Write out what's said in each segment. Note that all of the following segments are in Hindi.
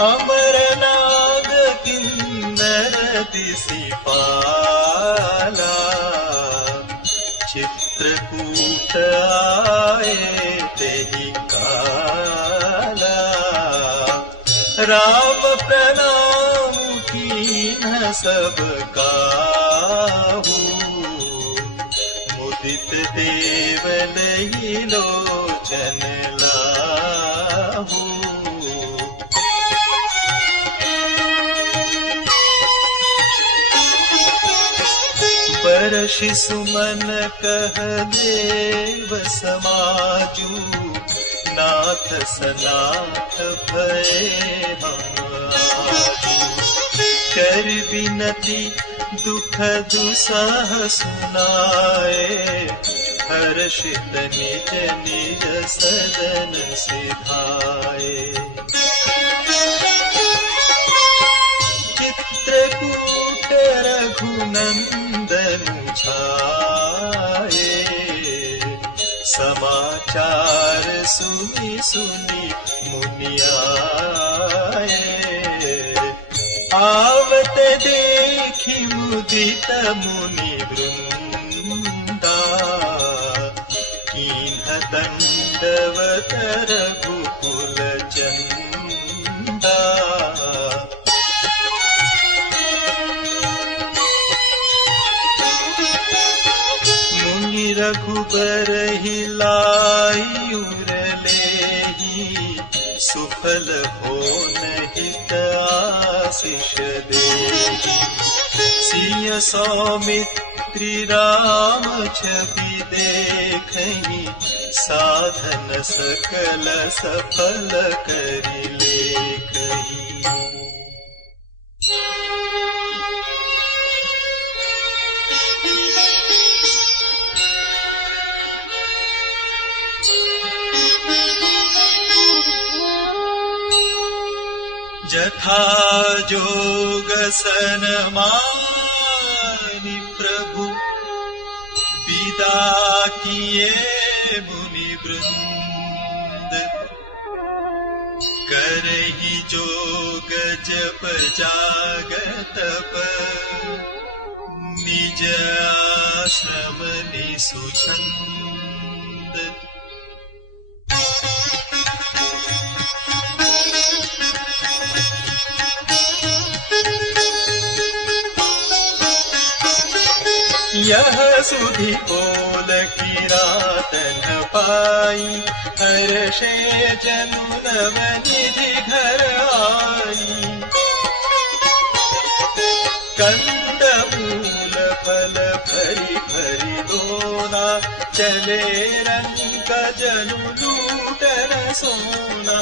अमरनाग किन्नर दिसिपाला चित्रकूट आए तेहि काला। राम प्रणाम कीन्ह सब काहू मुदित देव लहि लोचन लाहू। बरषि सुमन कह देव समाजू नाथ सनाथ भये हम आजू। कर विनती दुख दुसह सुनाए हर्षित निज निज सदन सिधाए। चित्रकूट रघुनंदन छाये समाचार सुनि सुनि मुनि आए। आवत देखि मुदित मुनि वृंदा कीन्ह दंडवत रघुकुल चंदा। मुनि रघुबर हिलाई उरलेहि सुफल होनहि आशीष देहि। सिय सौमित्रि राम छवि देखहि साधन सकल सफल करि लेखहि। जथा जोग सनमानि प्रभु विदा किए मुनि वृंद। करहि जोग जप जागतप निज आश्रम निसुछंद। यह सुधि ओल किरातन पाई हर्षे जनु नवनिधि घर आई। कंद मूल फल भरी भरी दोना चले रंग जनु लूटन सोना।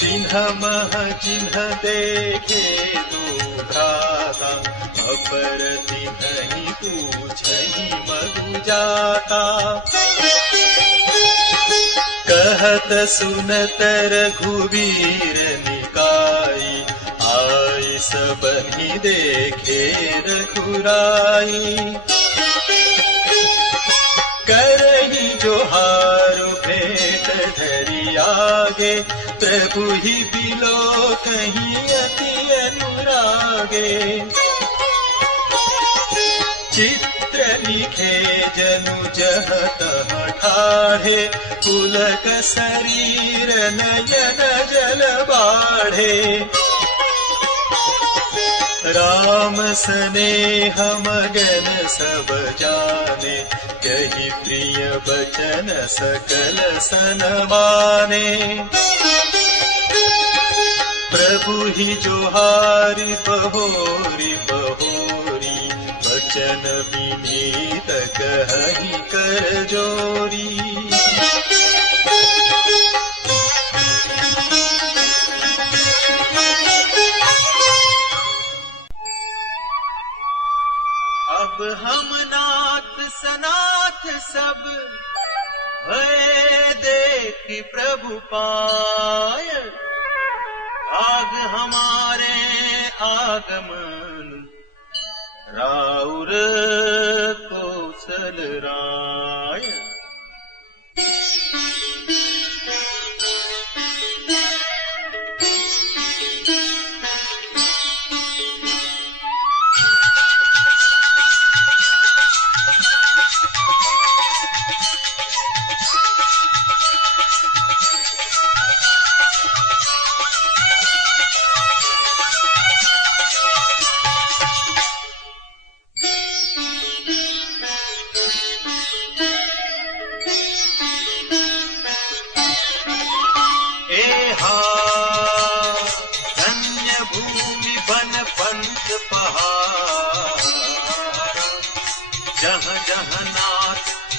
चिन्ह मह चिन्ह देखे दो भ्राता अपर तिन्हि पूछहि मधु जाता। कहत सुनत रघुवीर निकाई आई सबहि देखे रघुराई। करहि जोहार भेंट धरि आगे प्रभु ही बिलो कहीं अति अनुरागे। चित्र लिखे जनु जह तह ठाढ़े पुलक शरीर नयन जल बाढ़े। राम स्नेह मगन सब जाने यही प्रिय बचन सकल सन माने। प्रभु ही जोहारी बहोरी बहोरी वचन विनीत कहि कर जोरी। अब हम नाथ सनाथ सब भय देख प्रभु पाय। आग हमारे आगमन राउर कौशल राय।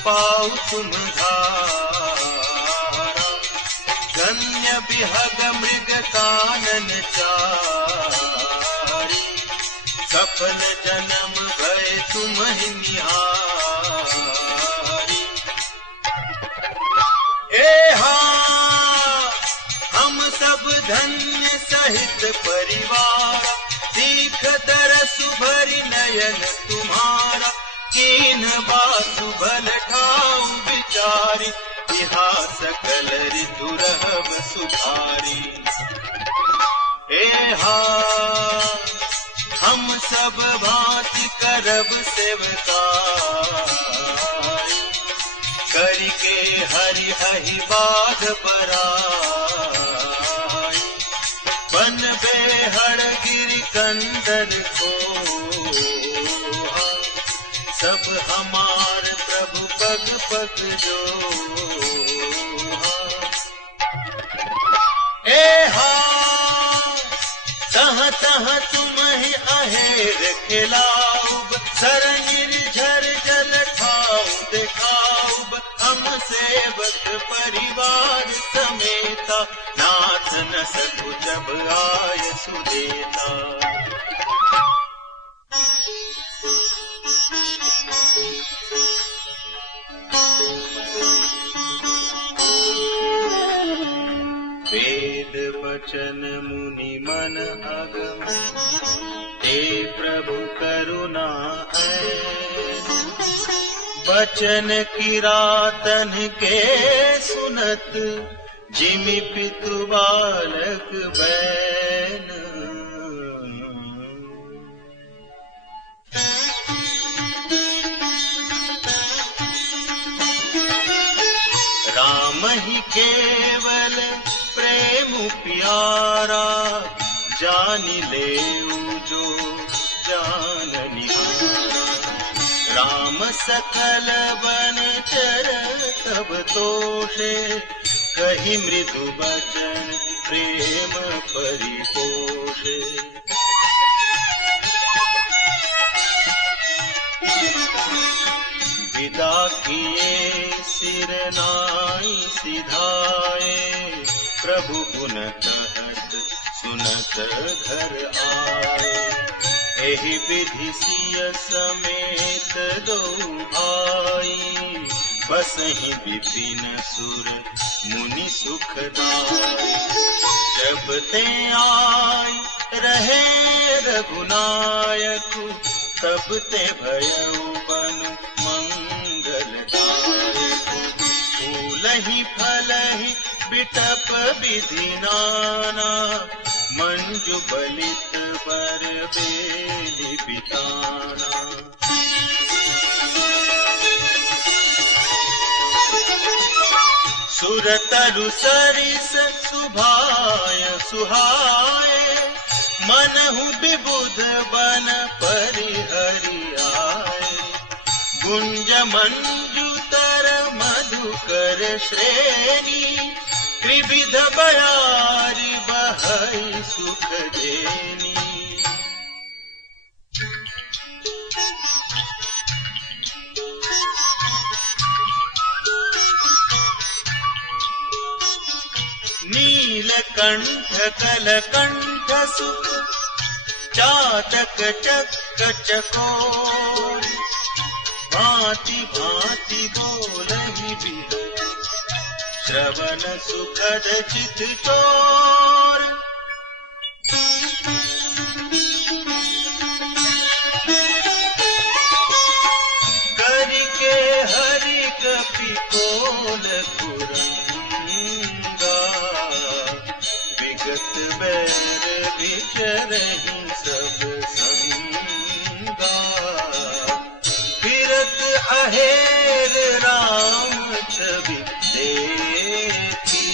पाऊ तुम धारा, गम्य बिहग मृग कानन चारी, सफल जन्म भय तुम ही निहारी। ए हाँ हम सब धन्य सहित परिवार, सीख दरस भरी नयन तुम्हारा, कीन बासु भल ठाऊ विचारी, यहाँ सकल ऋतु रहब सुधारी। ए हाँ हम सब भांति करब सेवकाई, करके हरि अहि बाध बराई, बन बेहड़ गिरि कंदन को, सब हमार प्रभु पग पग जो। ए हाँ तह तह तुम ही अहेर खिलाऊब, सर निर्झर जल ठाऊ दिखाऊब, हम सेवक परिवार समेता, नाथ न सकु जब आय सुदेता। वेद वचन मुनि मन अगम, हे प्रभु करुणा ऐन, वचन किरातन के सुनत, जिमि पितु बालक बैन। राम ही केवल प्रेम प्यारा, जान लेऊ जो जान निहारा, राम सकल बन चर तब तोषे, कही मृदु बचन प्रेम परिपोषे। विदा किए सिर नाई सिधाए, प्रभु पुन कहत सुनत घर आए, एहि विधि सिय समेत दो आई, बसहि विपिन सुर मुनि सुखदाई। जब ते आई रहे रघुनायक, तब ते भयउ बनु मंगलदायक, फूलहि फलहि बिटप विधि नाना, मंजु बलित बर बेली बिताना। सुरतरु सरिस सुभाय सुहाए, मनहु विबुध बन परिहरि आए, गुंज मंजुतर मधुकर श्रेणी, त्रिविध बयारी बहई सुख देनी। नीलकंठ कलकंठ सुख, चातक चक्र चकोर, भांति भांति बोलहि बिहर, श्रवण सुखद चित चोर। करके हरि कपि कोल कुरंगा, विगत बैर विचरहि सब संगा, फिरत अहेर राम छवि देखी,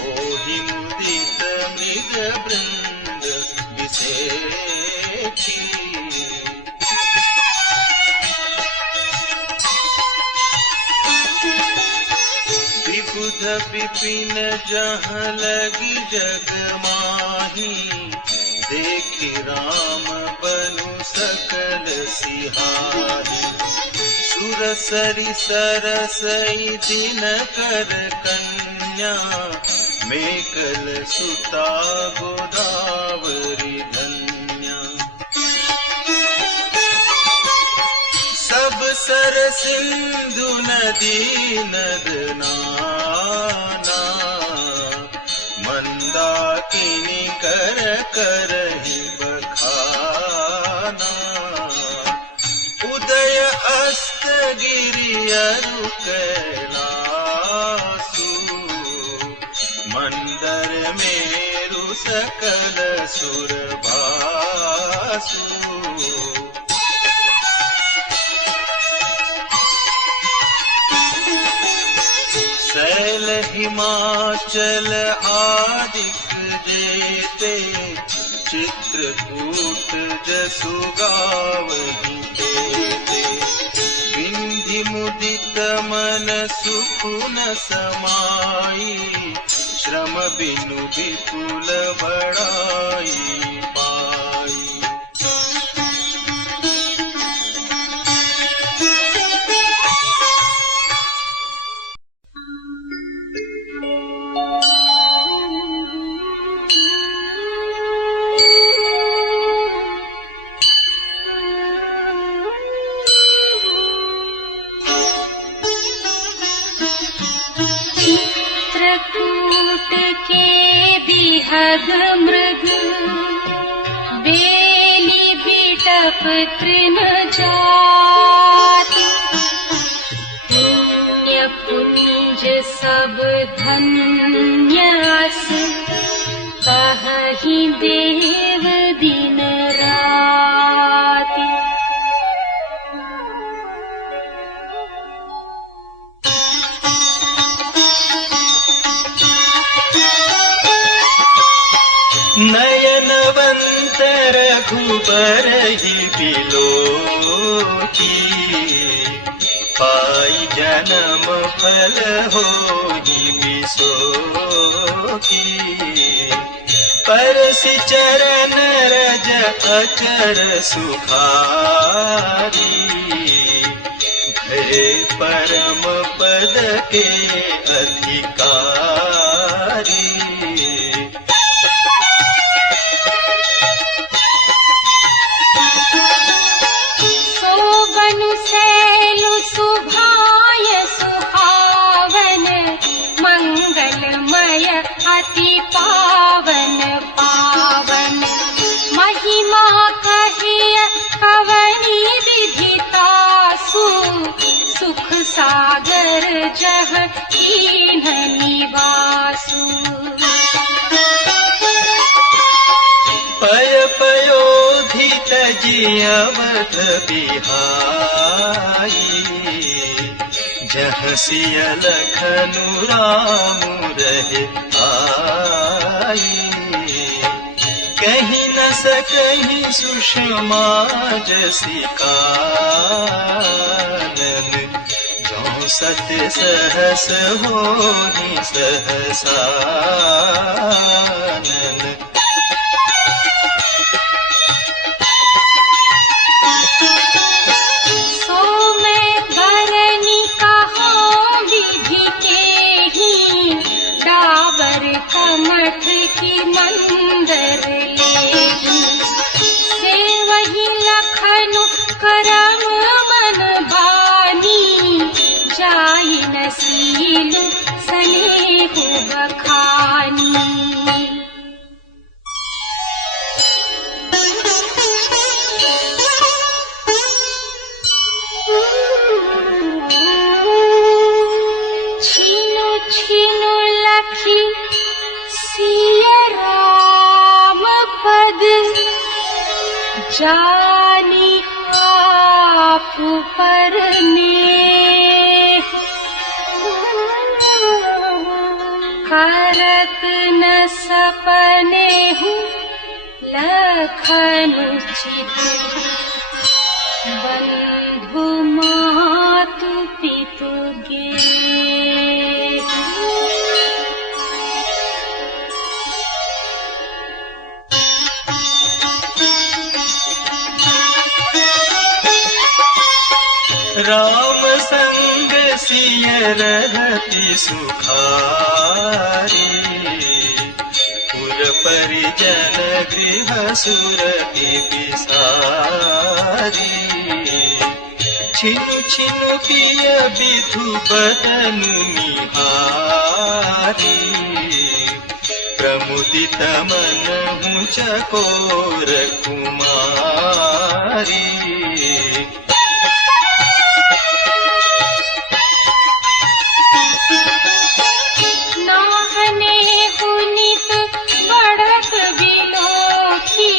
ओहि मुदित मृग वृंद विसेखी। विबुध विपिन जहाँ लगी जग माही, देखि राम बनु सकल सिहारी, सुरसरि सरसई दिनकर कन्या मेकल सुता गोदावरी धन्या सब सर सिंधु नदी नदनाना मंदाकिनी कर करहि बखाना उदय अस्त गिरियरु कैलासु मंदर मेरु सकल सुरभासु शैल हिमाचल आदिक जेते चित्रकूट जसु गावहि देते विंध्य मुदित मन सुखुन समाई श्रम बिनु विपुल बड़ाई पाई चित्रकूट के बिहग मृग बेली बिटप तृण जाति पुण्य पुंज सब धन्य अस कहहि देव दिन राति नयनवंत रघुबर ही बिलोकी पाई जन्म फल होहि बिसोकी परसि चरण रज अचर सुखारी भय परम पद के अधिकारी सैलु सुभाय सुहावन मंगलमय अति पावन पावन महिमा कहिय कवनी विधितासु सुख सागर जह कीन्ह निवासु पय पयोधि तजियवत बिहाई जह सिय लखनु राम रहे आई कहीं न सकहीं सुषमा जसि कानन जौ सत्य सहस होहि सहसानन सो मैं बरनी कहाँ विधि के ही डाबर कमठ की मंदर लेही से वही लखनु करम मन बानी जाई नसीलु सनेहु बखानी छीनु छीनु लखी सिय राम पद जानी आप परनेह करत न सपने हूँ लखनु चित बंधु मातु पितु गे राम सिय रहती सुखारी, पुर परिजन गृह सुरति बिसारी। छिनु छिनु पिय विधु बदनु निहारी, प्रमुदित मन हूँ चकोर कुमारी। नाहने हुनित बढ़त बिलोकी,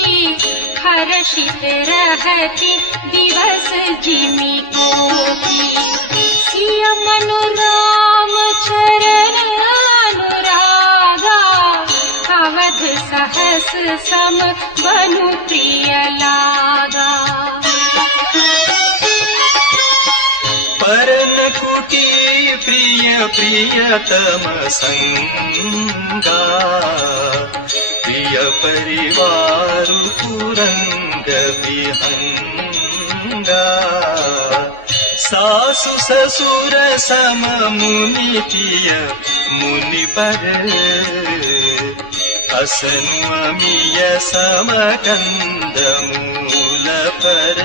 हर्षित रहती दिवस जिमि कोकी। सिय मनु राम चरण अनुरागा, अवध सहस सम बनु प्रिय लागा। परन कुटी प्रिय प्रियतम संगा, प्रिय परिवार तुरंग विहंगा। सासु ससुर सम मुनि प्रिय मुनि पर, असनु अमिय सम कंद मूल पर।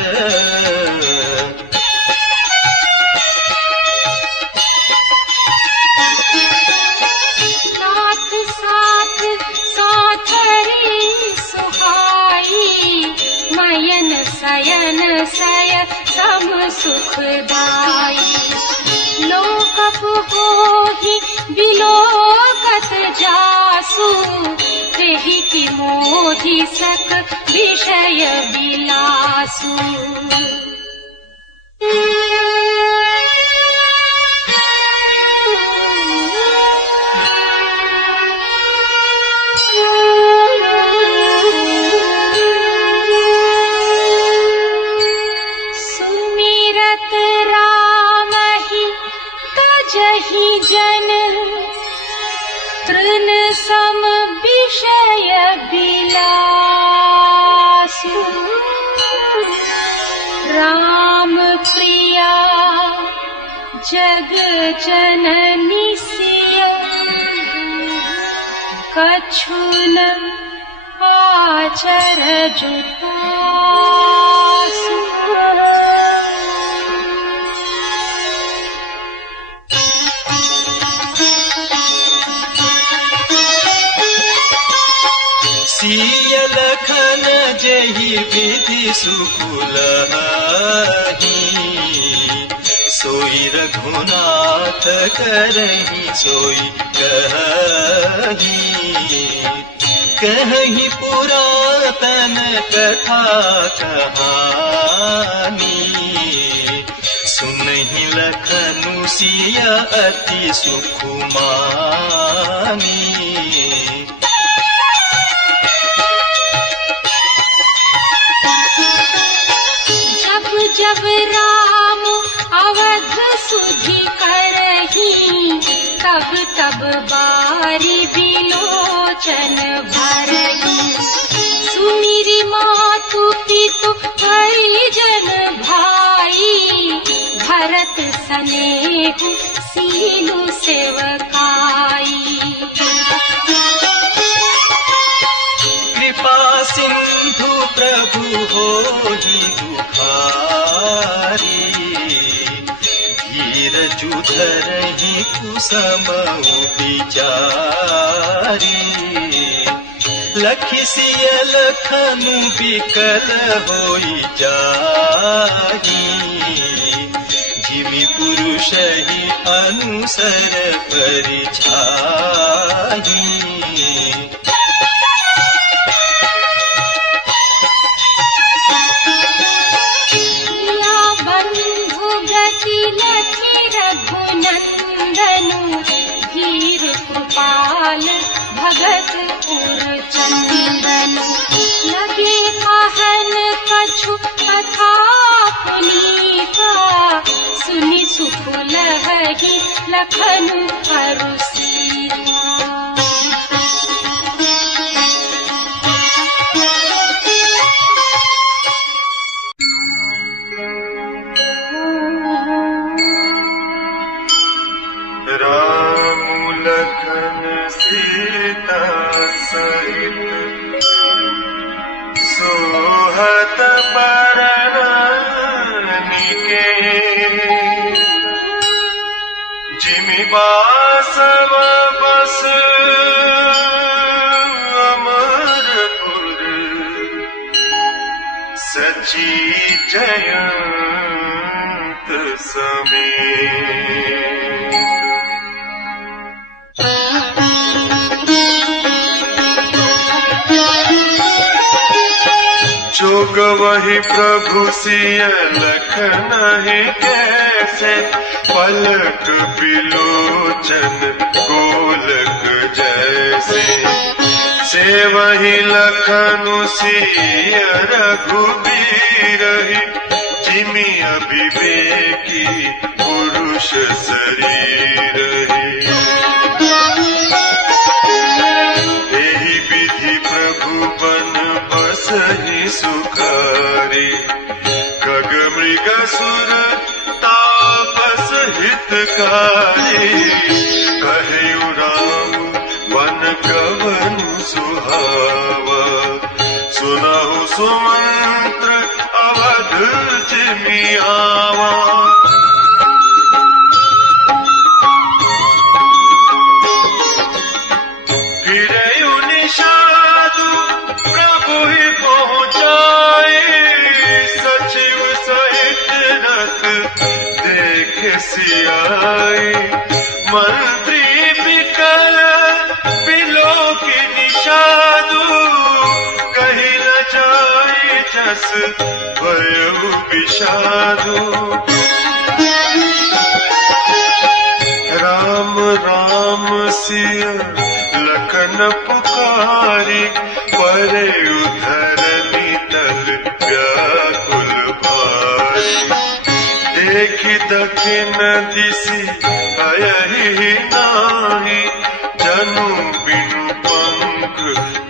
नाथ साथ साथरी सुहाई, मयन सयन सय सम सुखदाई। लोकप होहि बिलोकत जासु, तेहि की मोहि सक विषय बिलासु। सुमिरत रामहि तजहि जन, तृण सम विषय बिलासु। राम प्रिया जग जननी सिय, कछु न आचर जुतासु। सिय लखन जहि विधि सुकुलहि, सोई रघुनाथ करहि सोई कहि। कहि पुरातन कथा कहानी, सुनहि लखनु सिय अति सुकुमानी। जब राम अवध सुधि करही, तब तब बारी बिलोचन भरही। सुमिरि मातु पितु परिजन भाई, भरत सनेहु सीलु सेवकाई। कृपा सिंधु प्रभु होहि दुखारी, धीरजु धरहि कुसमउ बिचारी। लखि सिय लखनु बिकल होई जाहि, जिमि पुरुषहि अनुसर परिछाहि। लखि रघुनंदनु, धीर कृपाल भगत पुर चंदनु। लगे कहन कछु कथा पुनीता, सुनि सुख लहहि लखनु अरु सीता। सोहत परनिके जिमि बासव बस अमरपुर सची जयंत समेत। जोग वही प्रभु सिय लखन ही कैसे पलक बिलोचन गोलक जैसे से वही लखनु सिय रघुबीर जिमि अविवेकी पुरुष शरीर एहि विधि प्रभु बन बसहि सुखारी खग मृग सुर तापस हितकारी कहु राम वन कवन सुहावा सुनहु सुमंत्र अवध जिमि आवा। फिरयु निषादु प्रभु ही पहुँचाए सचिव सहित रथ देख सियाए मंत्री बिकल बिलोक निषादु कहीं न जाए जस भयउ विषादु। राम राम सिय लखन पुकारी परे उधरनी तल व्याकुल भारी देखि दखिन दिशि अयहि नाही जनु बिनु पंख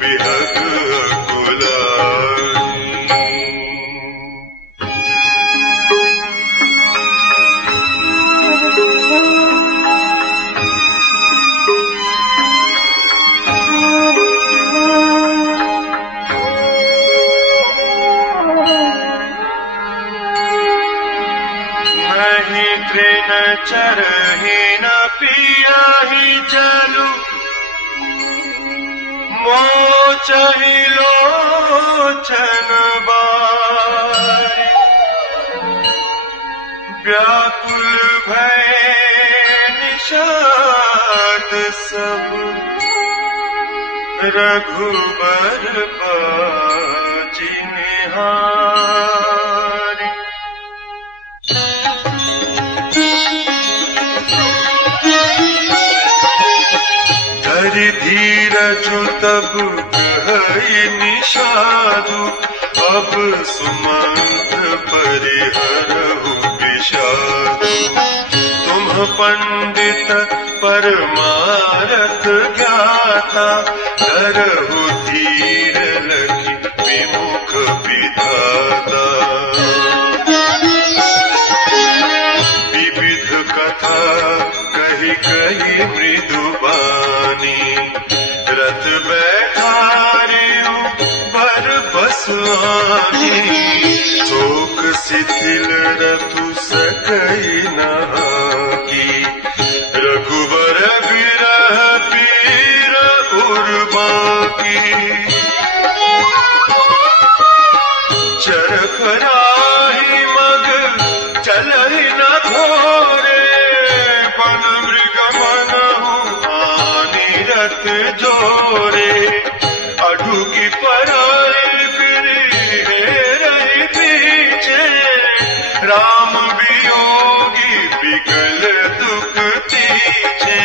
बिहग अकुलाई। नहीं तृण चरहि न पियाहि जलु मोचहि लोचन बारी व्याकुल भय निषाद सब रघुबर बाजी निहारी। धरि धीरजु तब कहई निषादु अब सुमंत्र परिहरहु विषादु। तुम पंडित परमारथ ज्ञाता करहु धीर लखि विमुख विधाता। विविध कथा कही कही मृदुबानी रथ बैठारियु बर बसवानी शोक शिथिल रतु सकई नहाकी रघुबर बिरह पीर उर्बाकी। चरखराही मग चलहि न घोरे बन मृग मनहु हानि रथ जोरे अडुकी पराई रही पीछे राम वियोगी बिकल दुख तीछे।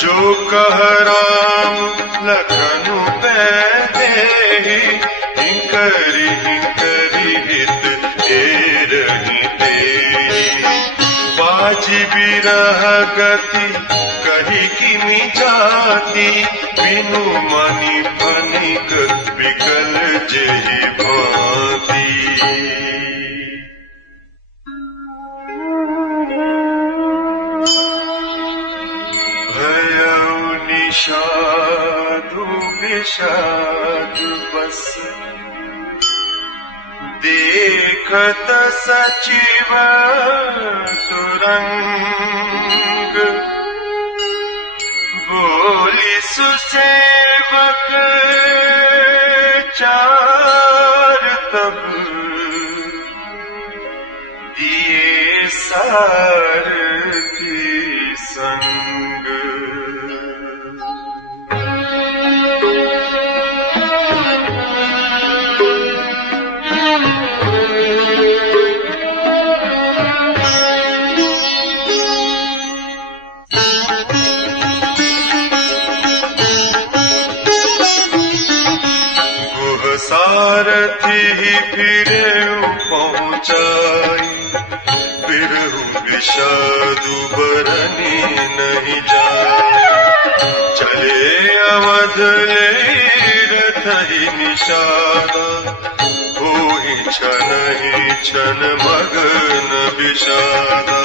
जो कह राम लखनु पहले हिंकरी हिंकरी हित रही तेरी बाजी बिरह गति कही किमि जाति बिनु मनि फनिक बिकल जेहि भांति। भय निषादु विषाद बस देखत सचिव तुरंग बोली सुसेवक चार तब दिए सारथी संग। सारथी फिरे पहुँचाई बिरहु विषादु बरनी नहीं जाए। चले अवध ले रथ ही निषादा होई छन ही छन मगन विषादा।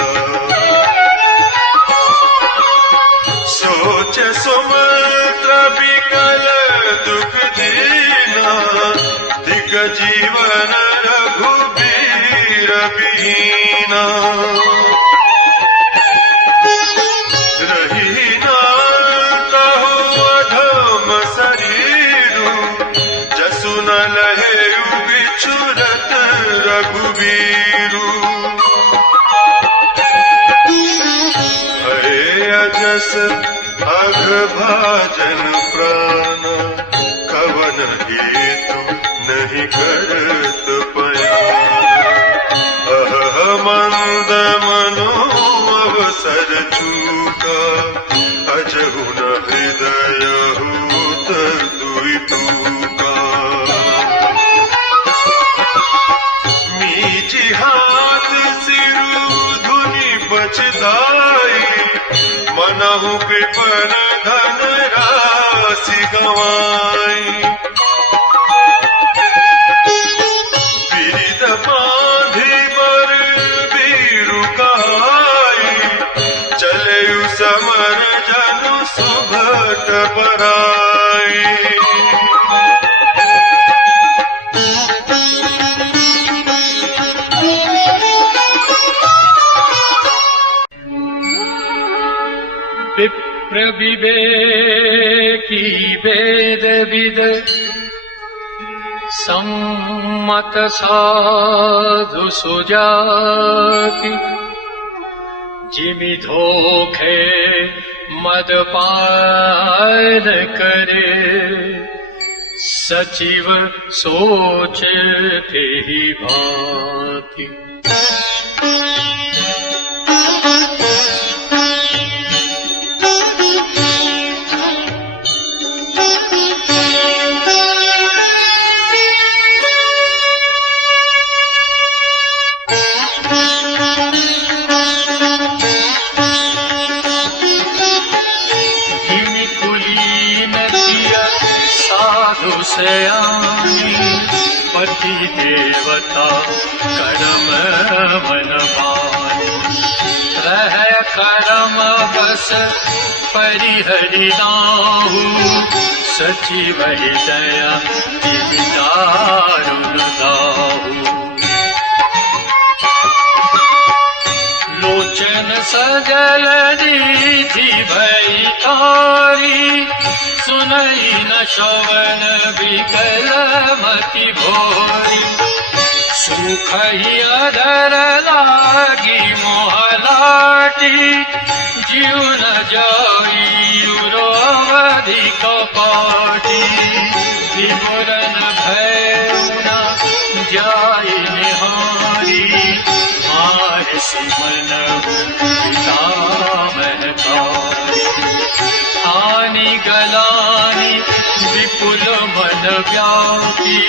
सोच सुमंत्र विकल दुख दीना दिग जीवन रघुबीर बीना। रही ना कहो अधम शरीरु जसु न लहे बिछुरत रघुबीरु। हरे अजस अघ भाजन प्राण कवन हेतु नहीं करत पयान। अह मंद मनो अवसर चूका अजहु न हृदय हूत दुई तूका। मीची हाथ सिरु धुनि बचदाई मनहु कृपन धन राशि गवाई। पीड़ित बांधि बर बीरु कहाई चले समर जनु सुभट पराई। विप्र विवेकी वेद विद सम्मत साधु सुजाति। जिमि धोखे मदपान करे सचिव सोचते ही भांति। पति देवता करम मन पाई। रह करम बस परिहरि नाहु सचिव दया दारुण दाहु। लोचन सजल निधि भई तारी सुनई न श्रवण विकल मति भोरी। सुखई अधर लागी मोहलाटी जीव न जाई उरो अवधि कपाटी। विमुरन भय न जाई निहारी मार सिमन पिता महकारी। हानि गलानी विपुल मन व्यापी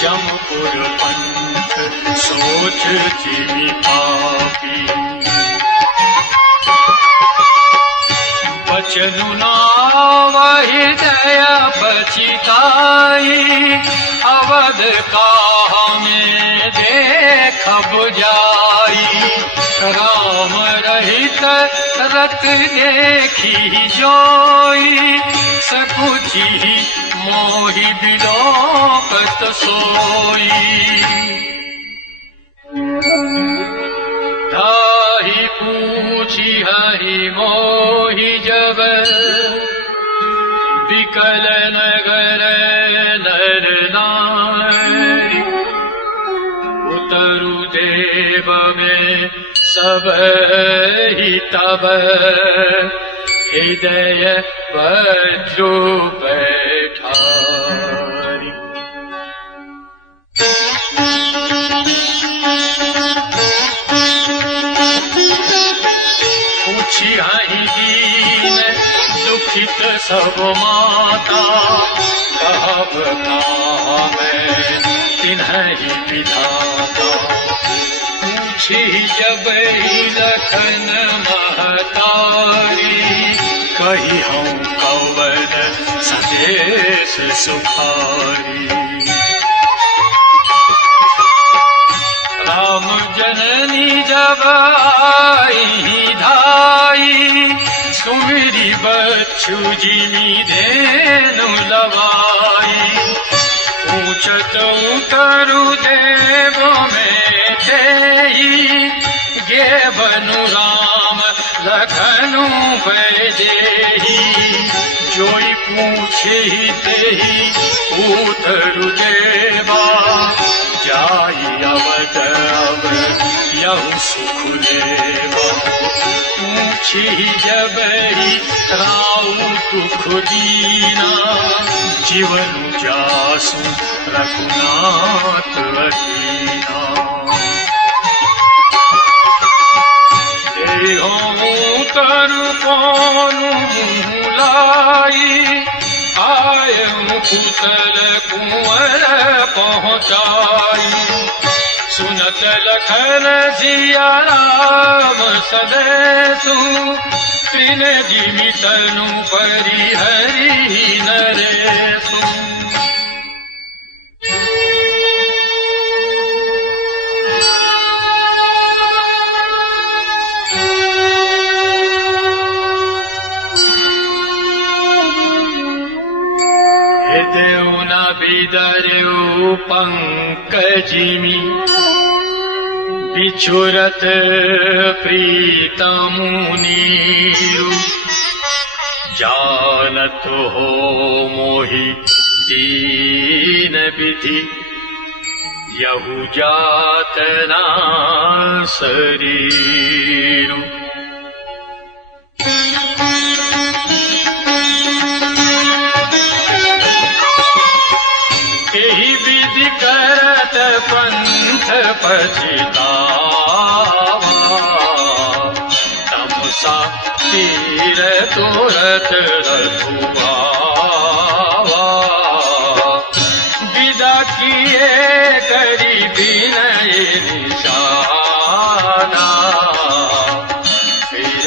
जमपुर पंथ सोच जिमि पापी। बचनु नाव हृदय बचिताई, अवध का में देख बुझाई। राम रहित रत देखी जोई, सकुची मोहि बिलोकत सोई। ताहि पूछी हरि मोहि जब, विकल नगर नर नाय। उतरु देव में सब ही तब, हृदय वज्रो बैठाई। पूछी हरि दीन दुखित सब माता, कहब काम तिन्हि विधाता। पूछी जब लखन महतारी, कही हूँ कौवन संदेश सुखारी। राम जननी जब आई धाई, सुमिरी बच्चू जिमी धेनु लवाई। पूछत उतरु देव में तेई, गे बनु राम लखनु बैदेही। जोई पूछे तेही उतरु देवा, जाई अवध अब यहु सुख लेवा। पूछी जब राउ दुख दीना, जीवन जासु रघुनाथ अधीना। तरु कौनु लाई, आयु कुशल कुंवर पहुँचाई। सुनत लखन सिया राम सदेसु, त्रिन जिमि तनु परिहरि नरेसु। बिदरु पंकजिमि, बिछुरत प्रीतमु नीरु। जानत हो मोहि दीन विधि, यहु जातना शरीरु। एहि विधि करत पंथ पछितावा, तमसा तीर तोरत रघुबावा। विदा किए करी विनय निशाना, फिर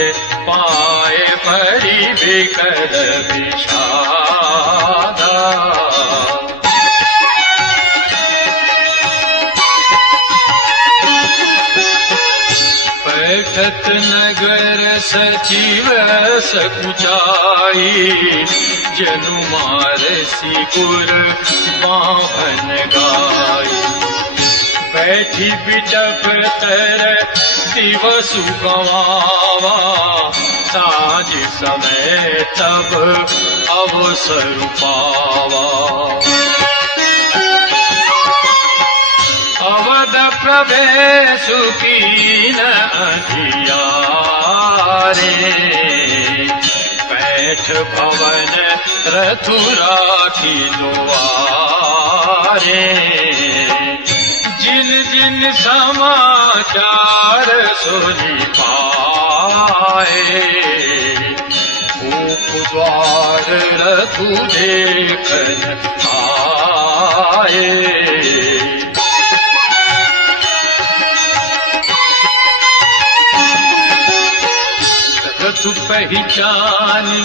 पाए परि बिकर विषादा। बैठत नगर सचिव सकुचाई, जनु मारसी पुर बाभन गाई। बैठी बिटप तर दिवसु गवावा, साँझ समय तब अवसर पावा। अवध प्रवेशु कीन अधियारे, बैठ भवन रथु राखी दुआरे। जिन जिन समाचार सुनि पाए, भूप द्वार रथु देखन आए। सुपहचानी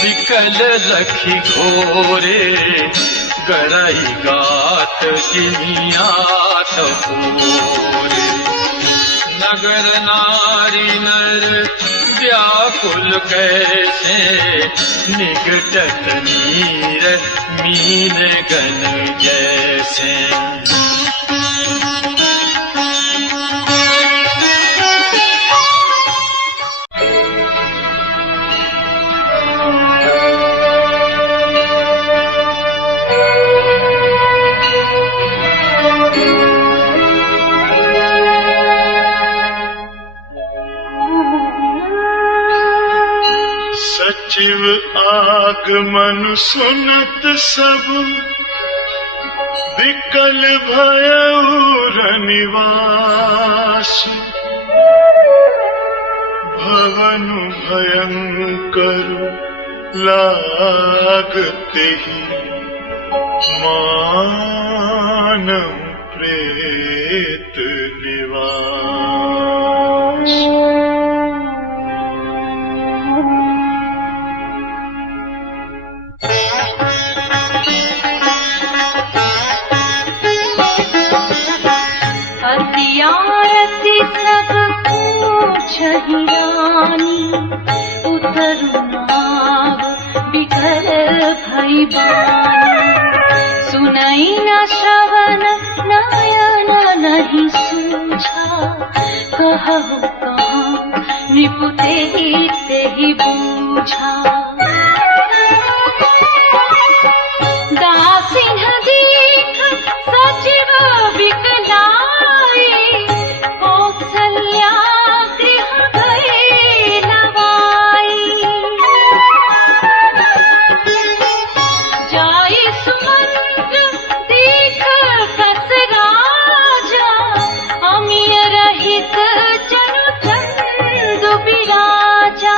विकल लखी घोरे गराई गात जिनियात पूरे नगर नारी नर व्याकुल कैसे निकटत नीर मीन गन जैसे सचिव आगमन सुनत सब विकल भयउ रनिवास भवनु भयंकर लागते ही मानव प्रेत निवास सब पूछहि रानी उतरु नाव बिकर भई बानी सुनई न श्रवण नयन नहीं सूझा कहु कहाँ निपुते ते ही बूझा दासिन्ह दीख सचिव विकलाई कौसल्या गृह गए नवाई जाई सुमंत्र दीख कस राजा अमिय रहित जनु चंदु बिराजा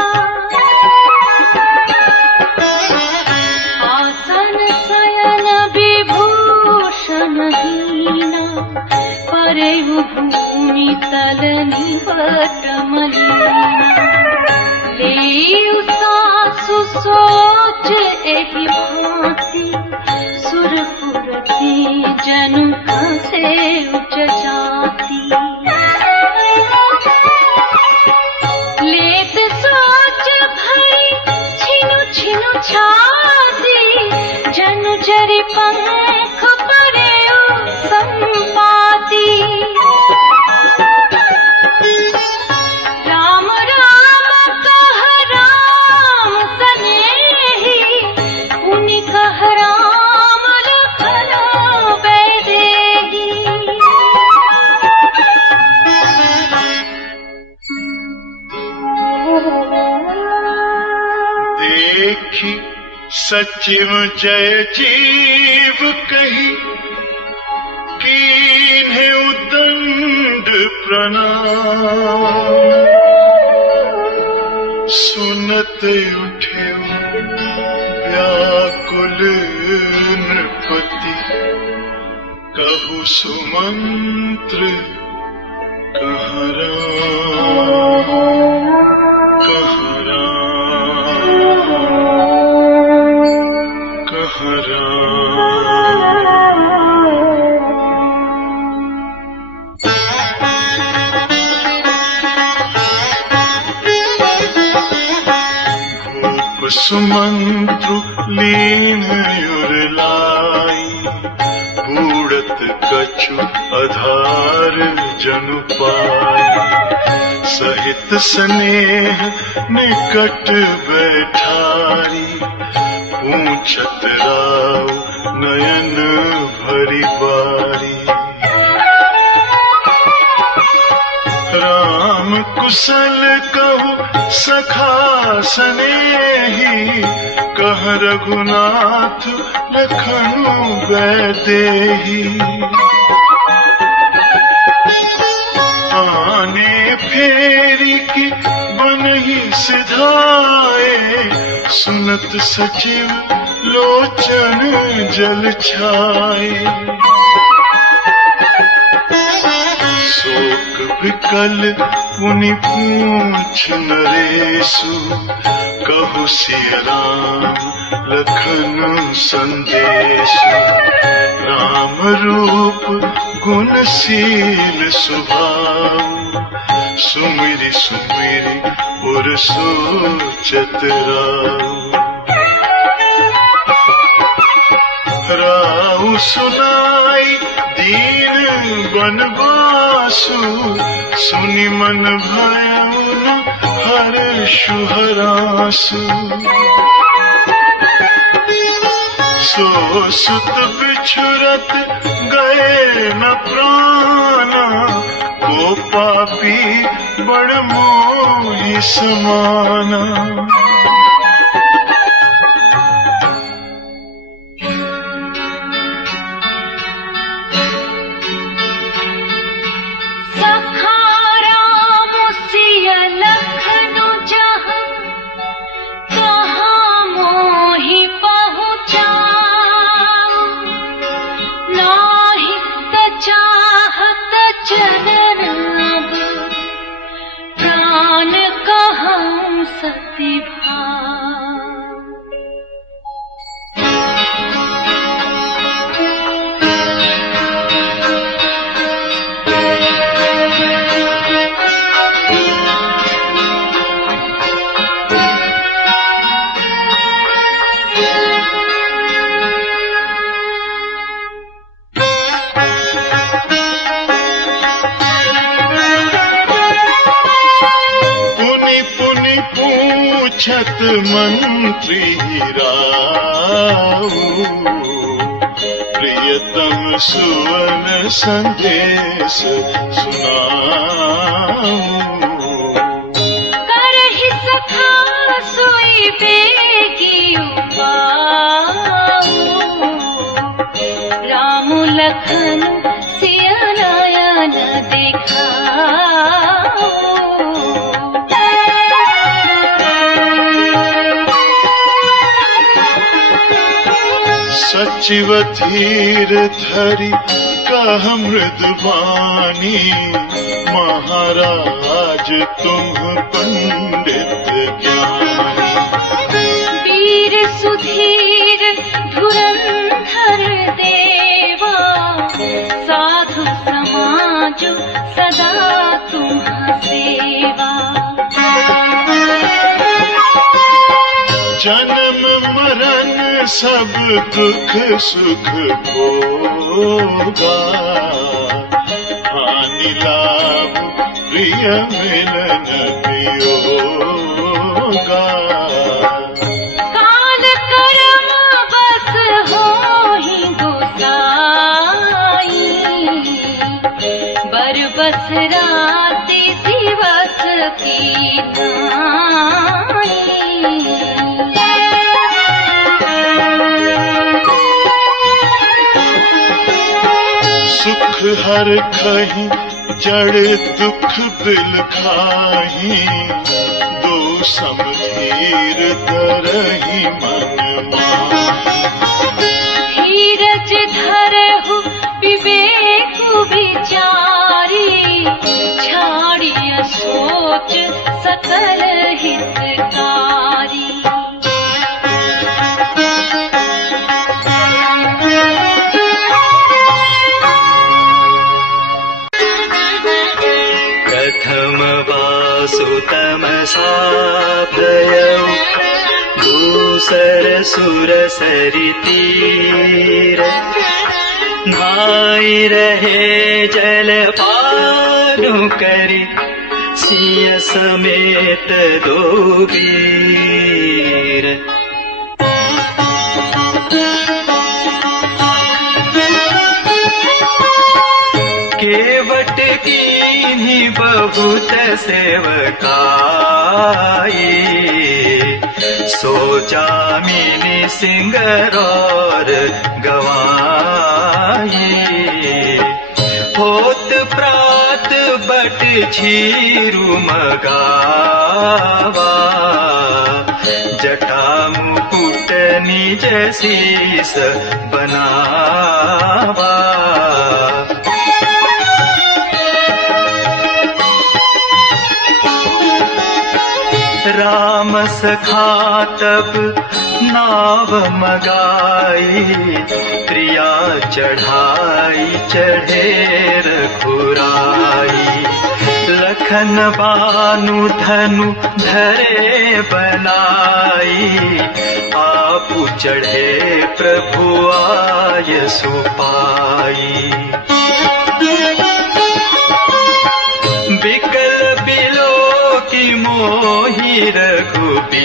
आसन शयन विभूषण हीना परेउ भूमि तल निवट मलीना लेउ सासु सोच एहि भांति सुरपुरती जनु खसे उच जाति लेत सोच भई छिनु छिनु छाती जनु जरि पंख परेउ संपाती राम राम कह राम सनेही पुनि कह राम लखन बैदेही देखी सचिव जय जीव कही कीन्हे उदंड प्रणाम सुनत उठे व्याकुल नृपति कहु सुमंत्र कहाँ राम कहाँ राम कहाँ भूप सुमंत्रु लीन युरलाई बूढ़त कछु आधार जनु पाई सहित स्नेह निकट बैठारी पूछत राव नयन भरी बारी राम कुशल कहु सखा स्नेही कह रघुनाथ लखनु बैदेही आने फेरी की बनही सिधाए सुनत सचिव लोचन जल छाए शोक विकल पुनि पूछ नरेशु, कहु सिय राम लखन संदेशु। राम रूप गुणशील स्वभाव, सुमिरि सुमिरि उर सोचत राउ सुनाई दीन बनवासु, सुनि मन भयउ न हर्षु हरासु। सो सुत बिछुरत गए न प्राणा, को पापी बड़ मोहि समाना। छत मंत्री राउ, प्रियतम सुवन संदेश सुनाऊ। करहि सखा सोई बेगी उपाऊ, राम लखन सिय नयन देखाऊ। सचिव धीर धरि कह मृदुवाणी, महाराज तुम पंडित ज्ञानी। वीर सुधीर धुरंधर देवा, साधु समाज सदा तुम सेवा। जन्म मरण सब दुख सुख भोगा, हानि लाभ प्रिय मिलन वियोगा। काल कर्म बस होहि गोसाई, बरबस राति दिवस की नाई। सुख हर खहि जड़ दुख बिल खाहि, दो समधीर धरहि मन माहि। धीरज धरहु विवेक विचारी, छाड़िय सोच सकल हितकारी। प्रथम वासु तमसा भयउ, दूसर सुर सरि तीर। नाई रहे जल पानु करि, सिय समेत दो वीर। केवट कीन्ही बहुत सेवकाई, सो जामिनी सिंगरौर गवाई। होत प्रात बट झीरु मगावा, जटा मुकुट निज शीस बनावा। सखा तब नाव मगाई, प्रिया चढ़ाई चढ़े रघुराई। लखन बानु धनु धरे बनाई, आपु चढ़े प्रभु आय सुपाई। बिकल बिलो की मोहि रघुबीरा,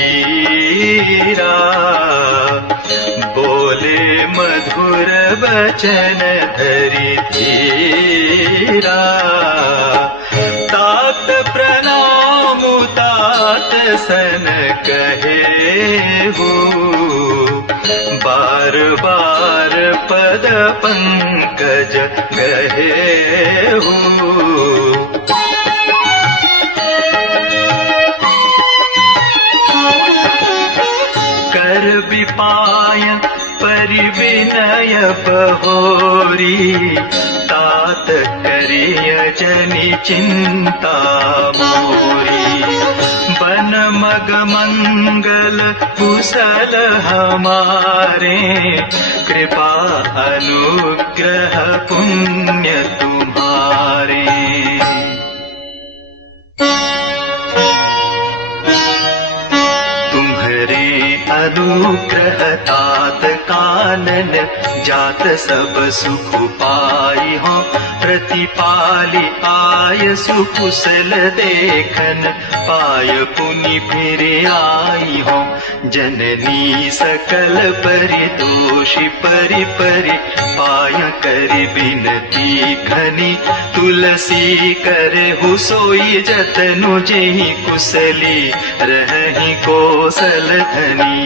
बोले मधुर बचन धरि धीरा। तात प्रणाम तात सन कहे हो, बार बार पद पंकज गहे हो। कर विपाय परिविनय बहोरी, तात करिय जनि चिंता मोरी। बन मग मंगल कुशल हमारे, कृपा अनुग्रह पुण्य तुम्हारे। अनुग्रह तात कानन जात सब सुख पाई हो। प्रतिपाली आय सुकुशल देखन, पाय पुनि फिर आई हो। जननी सकल परिदोषी परि परि, पाय करि बिनती घनी। तुलसी करे हु सोई जतनु, जेहि कुशली रहहि कौशल धनी।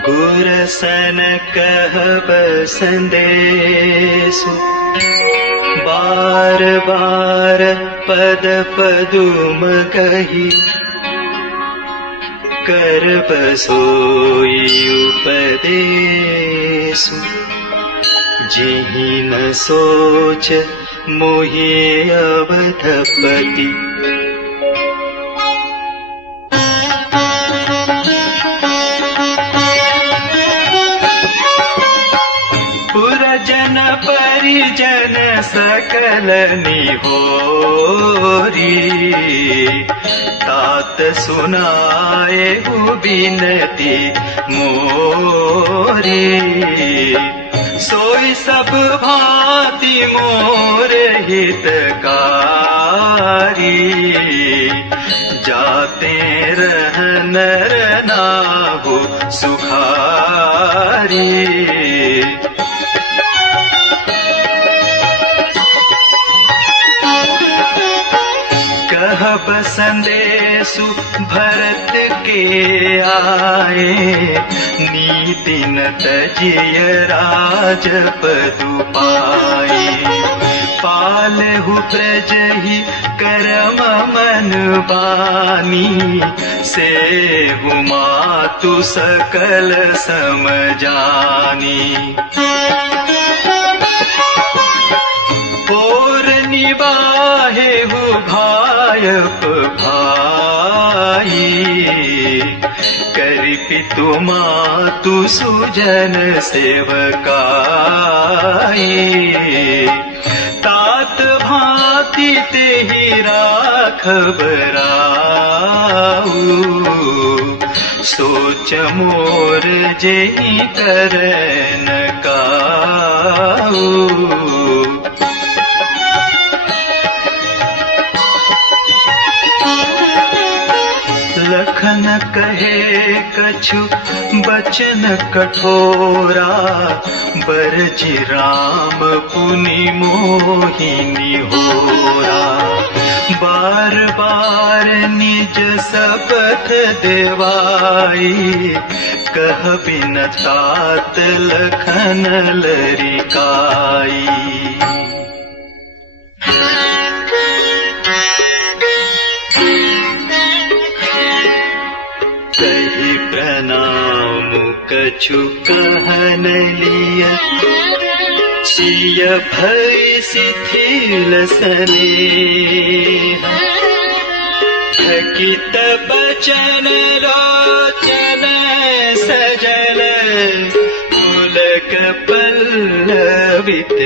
गुरसन कहब संदेशु, बार बार पद पदुम कही। करब सोई उपदेशु, जेहि न सोच मोहि अवधपति। पुरजन परिजन सकल निहोरी, तात सुनाए हु बिनती मोरी। सोई सब भांति मोर हितकारी, जाते रह नर नाहु सुखारी। कहब संदेशु भरत के आए, नीति न तजिय राजपदु पाए। पालहु प्रजहि करम मन बानी, सेहु मातु सकल समजानी। और निबाहे हु भायप भाई, करि पितु मातु सुजन सेवकाई। तात भांति तेहि राखब राऊ, सोच मोर जेहि करन काऊ। लखन कहे कछु बचन कठोरा, बरजि राम पुनि मोहिनी होरा। बार बार निज शपथ देवाई, कह बिन तात लखन लरिकाई। कही प्रणाम कछु कहन लिय, सिय भई शिथिल स्नेह थकित बचन लोचन सजल पुलक पल्लवित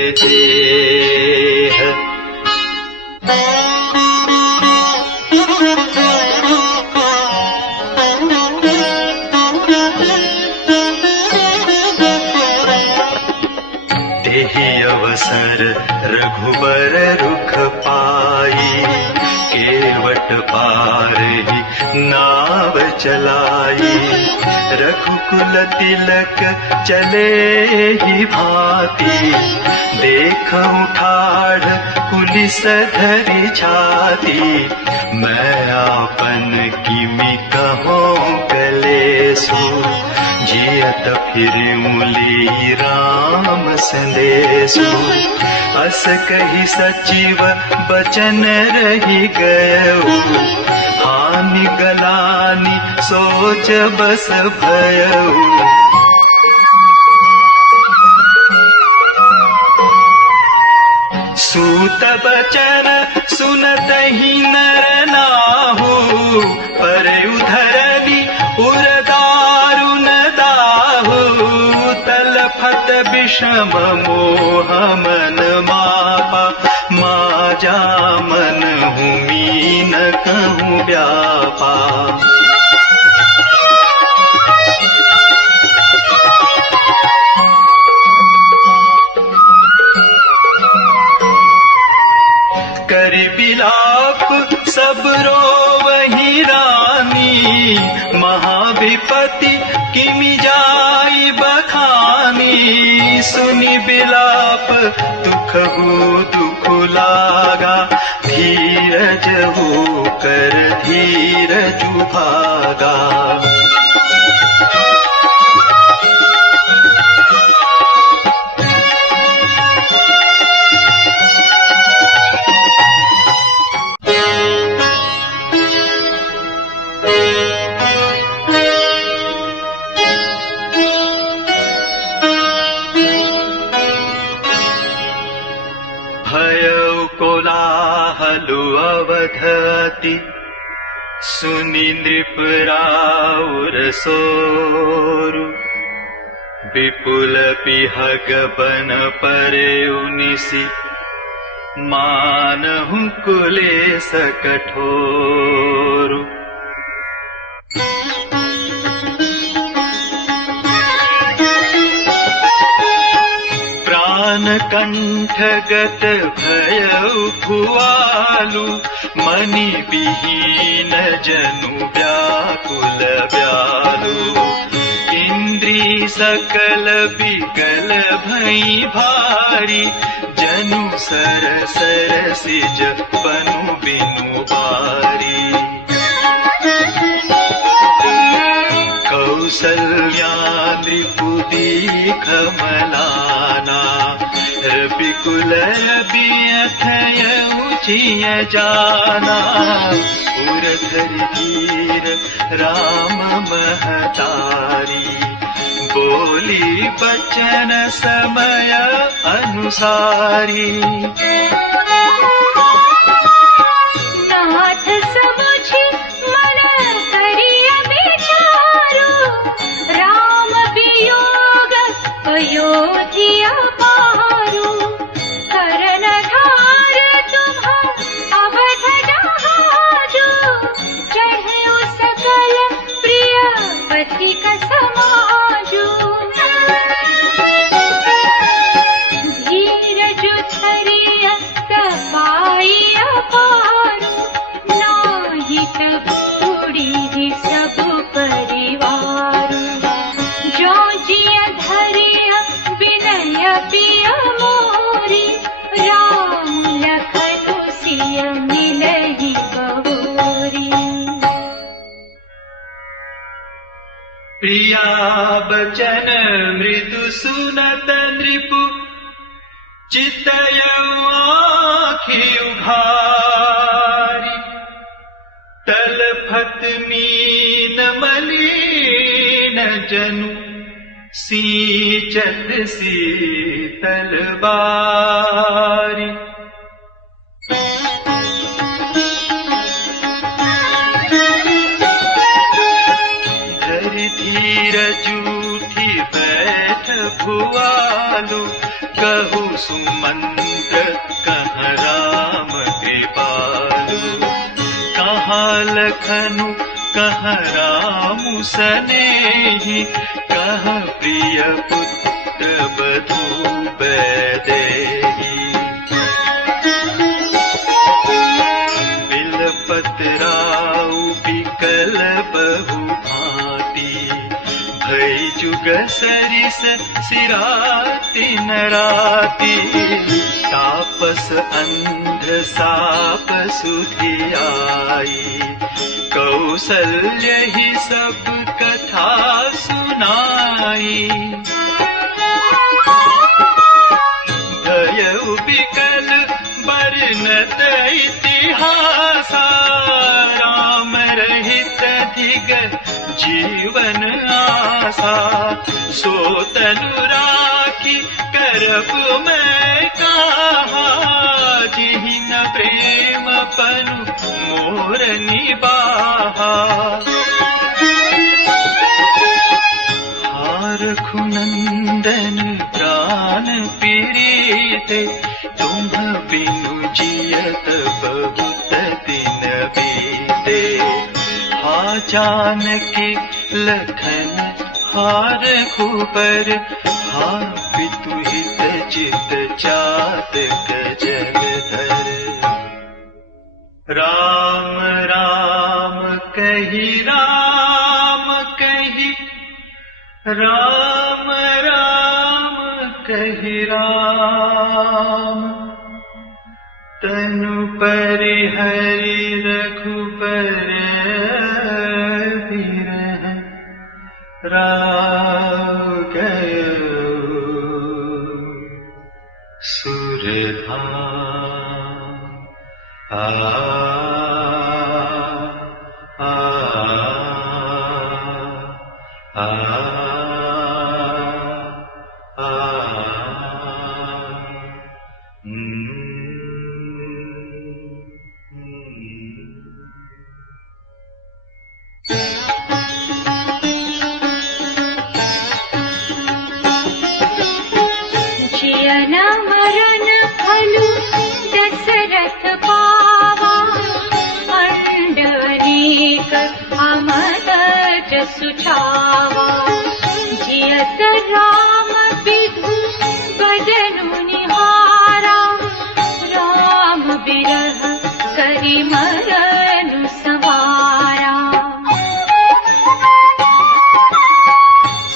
देह अवसर रघुबर रुख पाई केवट पार ही नाव चलाई रघुकुल तिलक चले ही भांति देखऊं ठाढ़ कुलिस धरि छाती मैं आपन किमि कहूं कलेसु जियत फिरूं ली राम संदेशु अस कही सचिव बचन रही गयऊ हानि गलानि सोच बस भयऊ सूत बचन सुनत ही नर नाहु पर उधरनी उरदारुन दाहु तलफत विषम मोह मन मापा माजा मन हूँ मीन कहूँ व्यापा कर बिलाप सब रोवहि रानी महाविपति किमि जाई बखानी सुनि बिलाप दुखहु दुख लागा धीरज हो कर धीरजु भागा अवधति सुनि नृप राउर सोरु विपुल बिहग बन परेउ निसि मानहु कुलेस कठोरु कंठगत भयउ भुआलु मनि विहीन जनु व्याकुल व्यालु इंद्री सकल विकल भई भारी जनु सर सर सिज बनु बिनु बारी कौसल्या नृपुदी कमलाना रविकुल रबियथयउ जिय जाना उरधरि धीर राम महतारी बोली बचन समय अनुसारी नाथ समुझि मन करिय विचारु राम वियोग अयोध्या पारु करनधार तुम अवध जहाजु चढ़ऊ सकल प्रिय पति का समाजु धीरजु धरिय तपाई अपारु नाही तब उड़ी ही सब परिवारु जो जिय धरिय विनय पिय मोरी राम लखनु सिय मिलहि बहुरी प्रिया बचन मृदु सुनत नृपु चितयउ आँखि उघारी तलफत मीन मलिन जनु सींचत शीतल बारी। धरि धीरज उठी बैठ भुआलो, कहु सुमंत्र कह राम कृपालु। कहाँ लखनु कह राम सनेही, कह प्रिय पुत्र बधू बैदेही। बिलपत राउ बिकल बहु भांति, भई जुग सरिस सिराति नराति। तापस अंध साप सुधियाई, कौसल्य ही सब कथा सुनाई। भयउ बिकल बरनत इतिहासा, राम रहित धिग जीवन आसा। सो तनु राखी करब मैं कहा, जिहि न प्रेम पनु मोर निबाहा। रघुनंदन प्राण पीड़िते, तुम बिनु जियत बहुत दिन बीते। हा जानकी लखन हार रघुबर, हा पितु हित चित चातक जलधर। राम राम कही राम कही, राम राम कहि राम। तनु परिहरि रघुबर बिरह, राव गयो सुरधाम। आ आ आ जियन मरण फलु दशरथ पावा, अनेक अमर जसु छावा। जियत राम विधु बदनु निहारा, राम बिरह करि मरनु सवारा।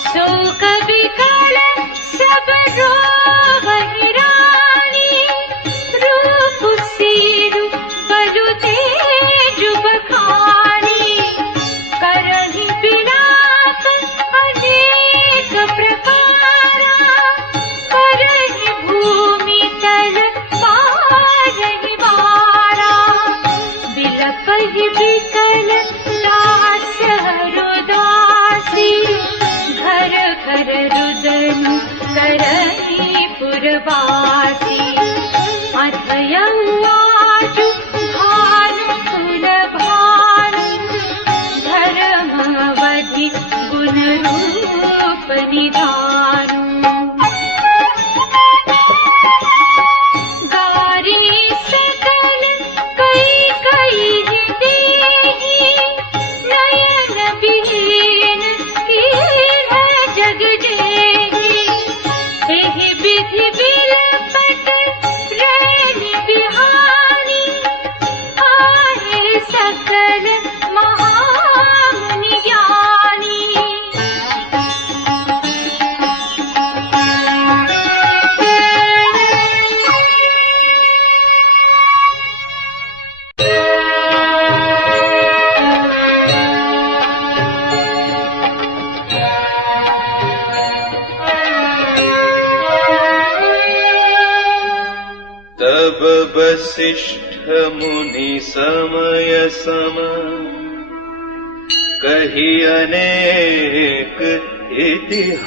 शोक विकल सब रोवहि रानी, रूप सिरु बलु तेजु बखानी। करहि विलाप अनेक प्रकारा, करहि भूमि तल पारहि बारा। बिलपहि बिकल दास हरुदासी, घर घर रुदनु करहि पुरवासी। अधयंवाजु भानु कुल भानु, धर्मवधि गुण रूप निधानु। गारी सकल कई कई देहि, नयन विहीन कीन्ह जग जेहि। एहि विधि बिलपत रैनि बिहानी, आहे सकल महामुनि ज्ञानी। तब वसिष्ठ मुनि समय सम, कही अनेक इतिहास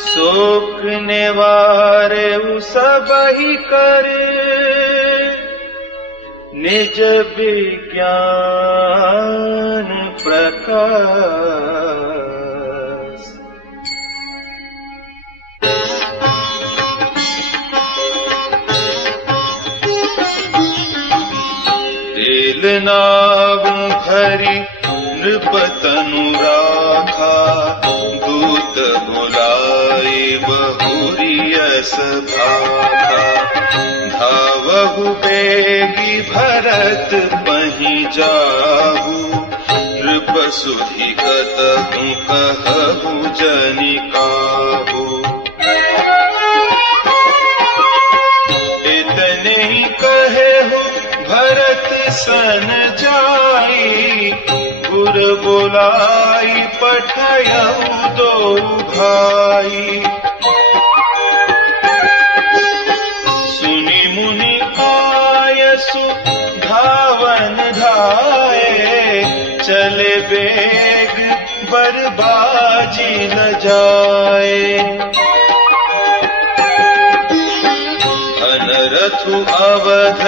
शोक निवारे सबहि कर निज विज्ञान प्रकाश। तेल नाव भरी नृपतनु राखा दूत बुलाए बहुरियस भाखा। धावहु बेगी भरत पहि जाहु नृप सुधि कतहु कहु जनि काहु। इतने ही कहेहु भरत सन जाई गुर बुलाई पठयहु दो भाई। सुनि मुनि आयसु धावन धाये चले बेग बरबाजी न जाए। अनरथु अवध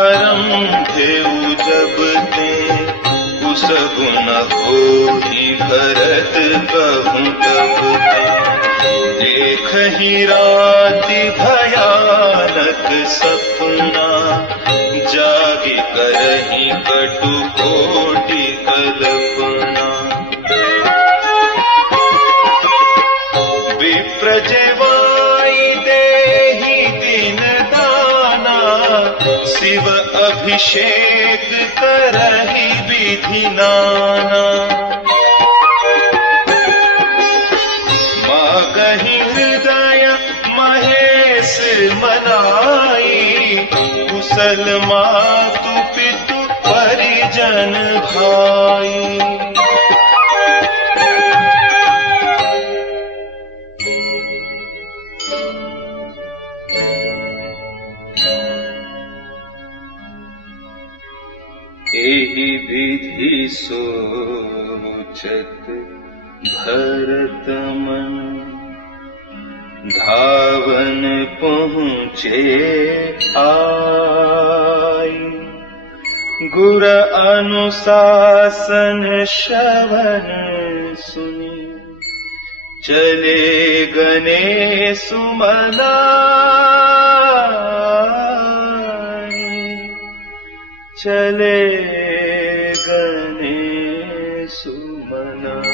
अरंभेउ जब ते कुस गुण होहि भरत कहूँ तब ते। देखहि राति भयानक सपना जागी करहि कटु कोटि कल्पना। विप्र जेवाई देहि दिन दाना शिव अभिषेक करहि विधि नाना। मागहि हृदय महेश मनाई कुशल मातु पितु परिजन भाई। एहि विधि सोचत भरत मन धावन पहुँचे आई। गुर अनुशासन श्रवण सुनी चले गने सुमनाई। चले गने सुमनाई।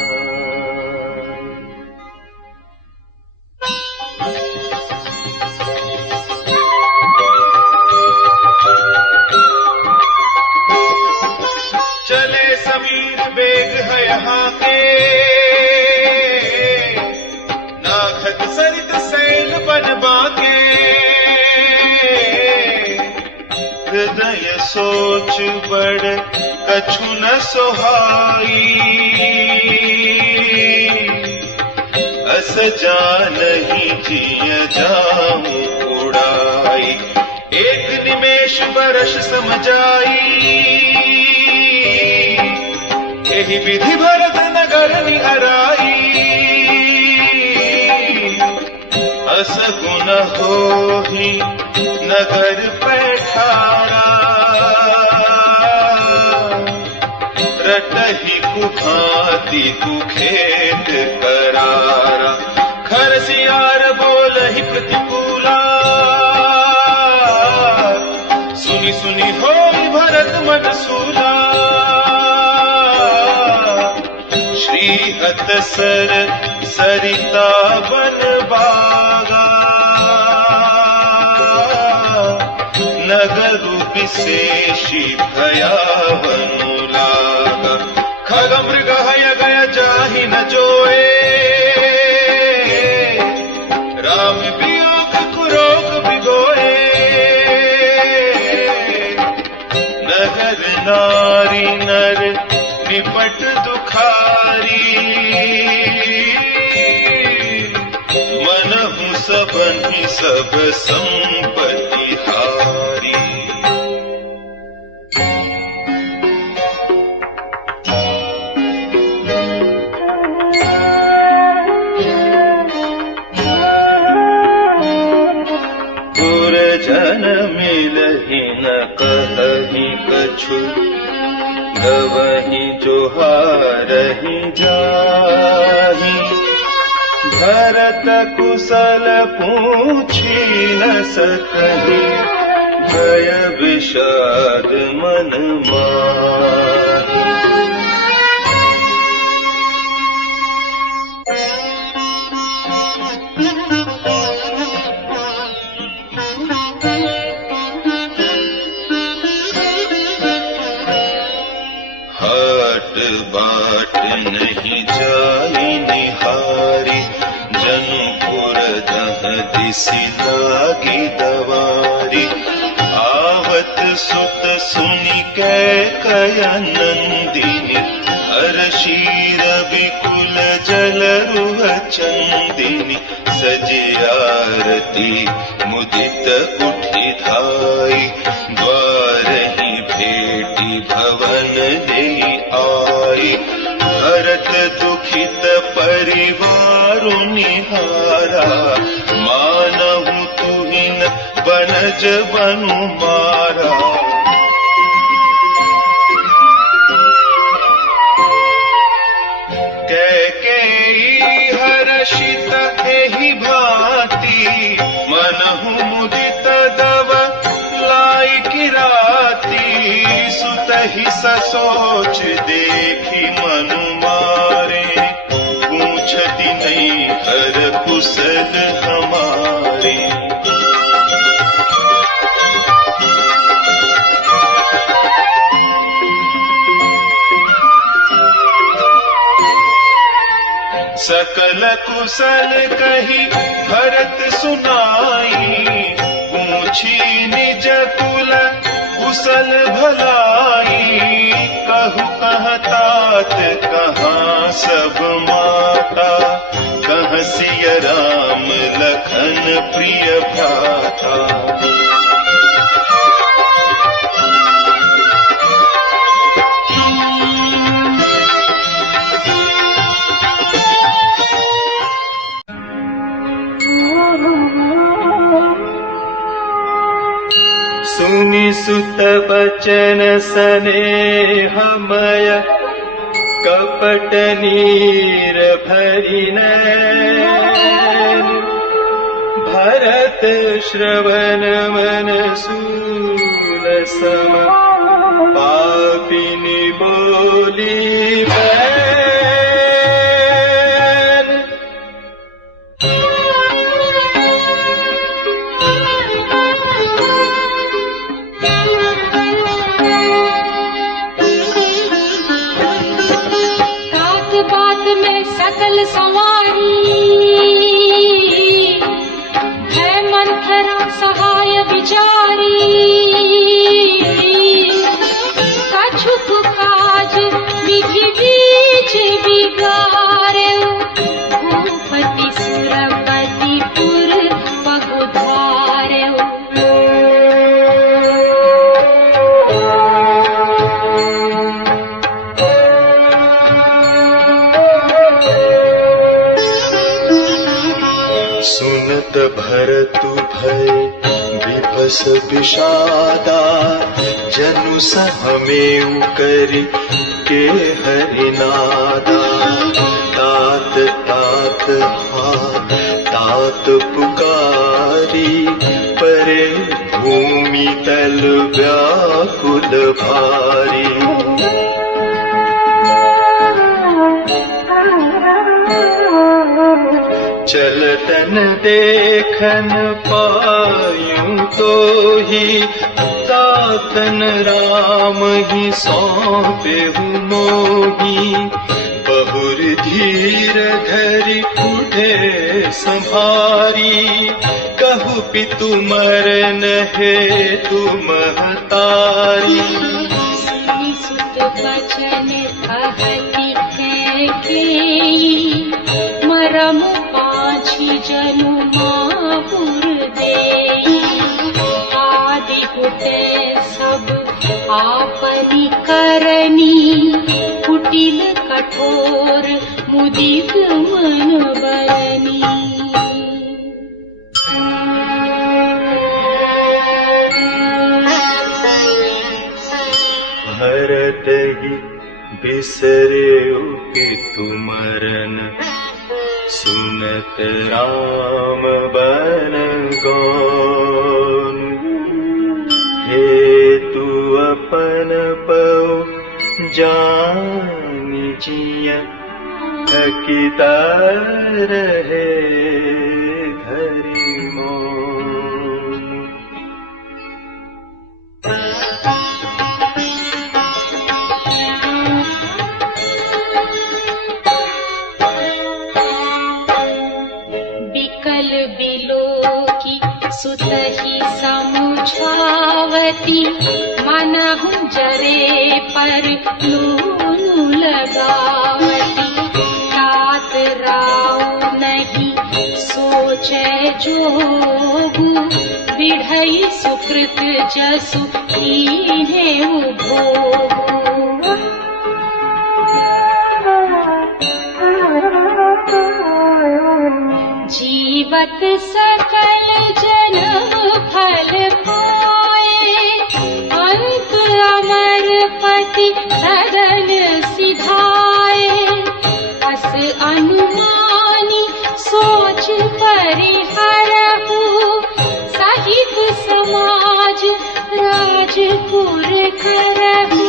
चले समीर बेग है यहाँ के नाखत सरित सैल बन बाके। हृदय सोच बड़ कछु न सोहाई अस जानहि जिय जाऊं उड़ाई। एक निमेष बरस समझाई एहि विधि भरत नगर निहराई। अस गुण होहि नगर पैठारा रटहि कुभांति कुखेत करारा। खरसियार बोलहि प्रतिकूला सुनि सुनि होई भरत मन सूला। श्रीहत सर सरिता बन बागा नगरु विशेषी भयावनु लागा। खग मृग हय गय जाहि न जोए राम वियोग कुरोग बिगोए। नगर नारी नर निपट दुखारी मनहु सबनि सब संपत्ति हारी। कही न कही कछु, गवही जोहारहि जाहि। भरत कुशल पूछी न सकहि, भय विषाद मन माहि। हाट बाट नहीं जाई निहारी, जनुपुर दह दिसि लागी दवारी। आवत सुत सुनि कैकयनंदिनी, हर्षि रविकुल जलरुह चंदिनी। सजे आरती मुदित उठि धाई, द्वारहि भेटी भवन देई आई। भरत दुखित परिवारु निहारा, मानहु तुहिन बनज बनु मारा। कैकेयी हर्षित एहि भांति, मनहु मुदित दव लाई किराती। सुतहि ससोच देखी मनु मारे, पूछति नहीं हर कुशल हमारे। सकल कुशल कही भरत सुनाई, पूछी निज कुल कुशल भलाई। कहु कहाँ तात कहाँ सब माता, कहाँ सिय राम लखन प्रिय भ्राता। सुनि सुत बचन स्नेहमय, कपट नीर भरि नैन। भरत श्रवण मन सूल सम, पापिनी बोली बैन। सकल सवारी, है मंथरा सहाय विचारी। कछुक काज विधि बीच बिगारे, भूपति सुरपति पुर पगुधारे। सुनत भरतु भय विभस विषादा, जनु सहमेउ करि के हरिनादा। तात तात हा तात पुकारी, परे भूमि तल व्याकुल भारी। चलतन देखन पायूं तो ही, तातन राम ही सौंपेहु मोही। बहुर धीर धरि उठे संभारी, कहु पितु मरन हेतु महतारी। सुत बचन कहति कैकेयी, मरम पाछी जनु मापुर देई। आदि कुटे सब आपनी करनी, कुटिल कठोर मुदित मन बरनी। कतहि बिसरेउ पितु मरन सुनत राम बन गौन हेतु अपन पौ जानि जिय थकिता रहे धरि मौन। बिकल बिलोकी सुतहि समुझावती मनहु जरे पर लूनु लगावती तात राव नहीं सोचे जोगु बिढ़ई सुकृत जसु कीन्हे भोगु। जीवत सकल जन्म फल पाए अंत अमर पति सदन सिधाए अस अनुमानी सोच परिहरहु सहित समाज राजपुर करहु।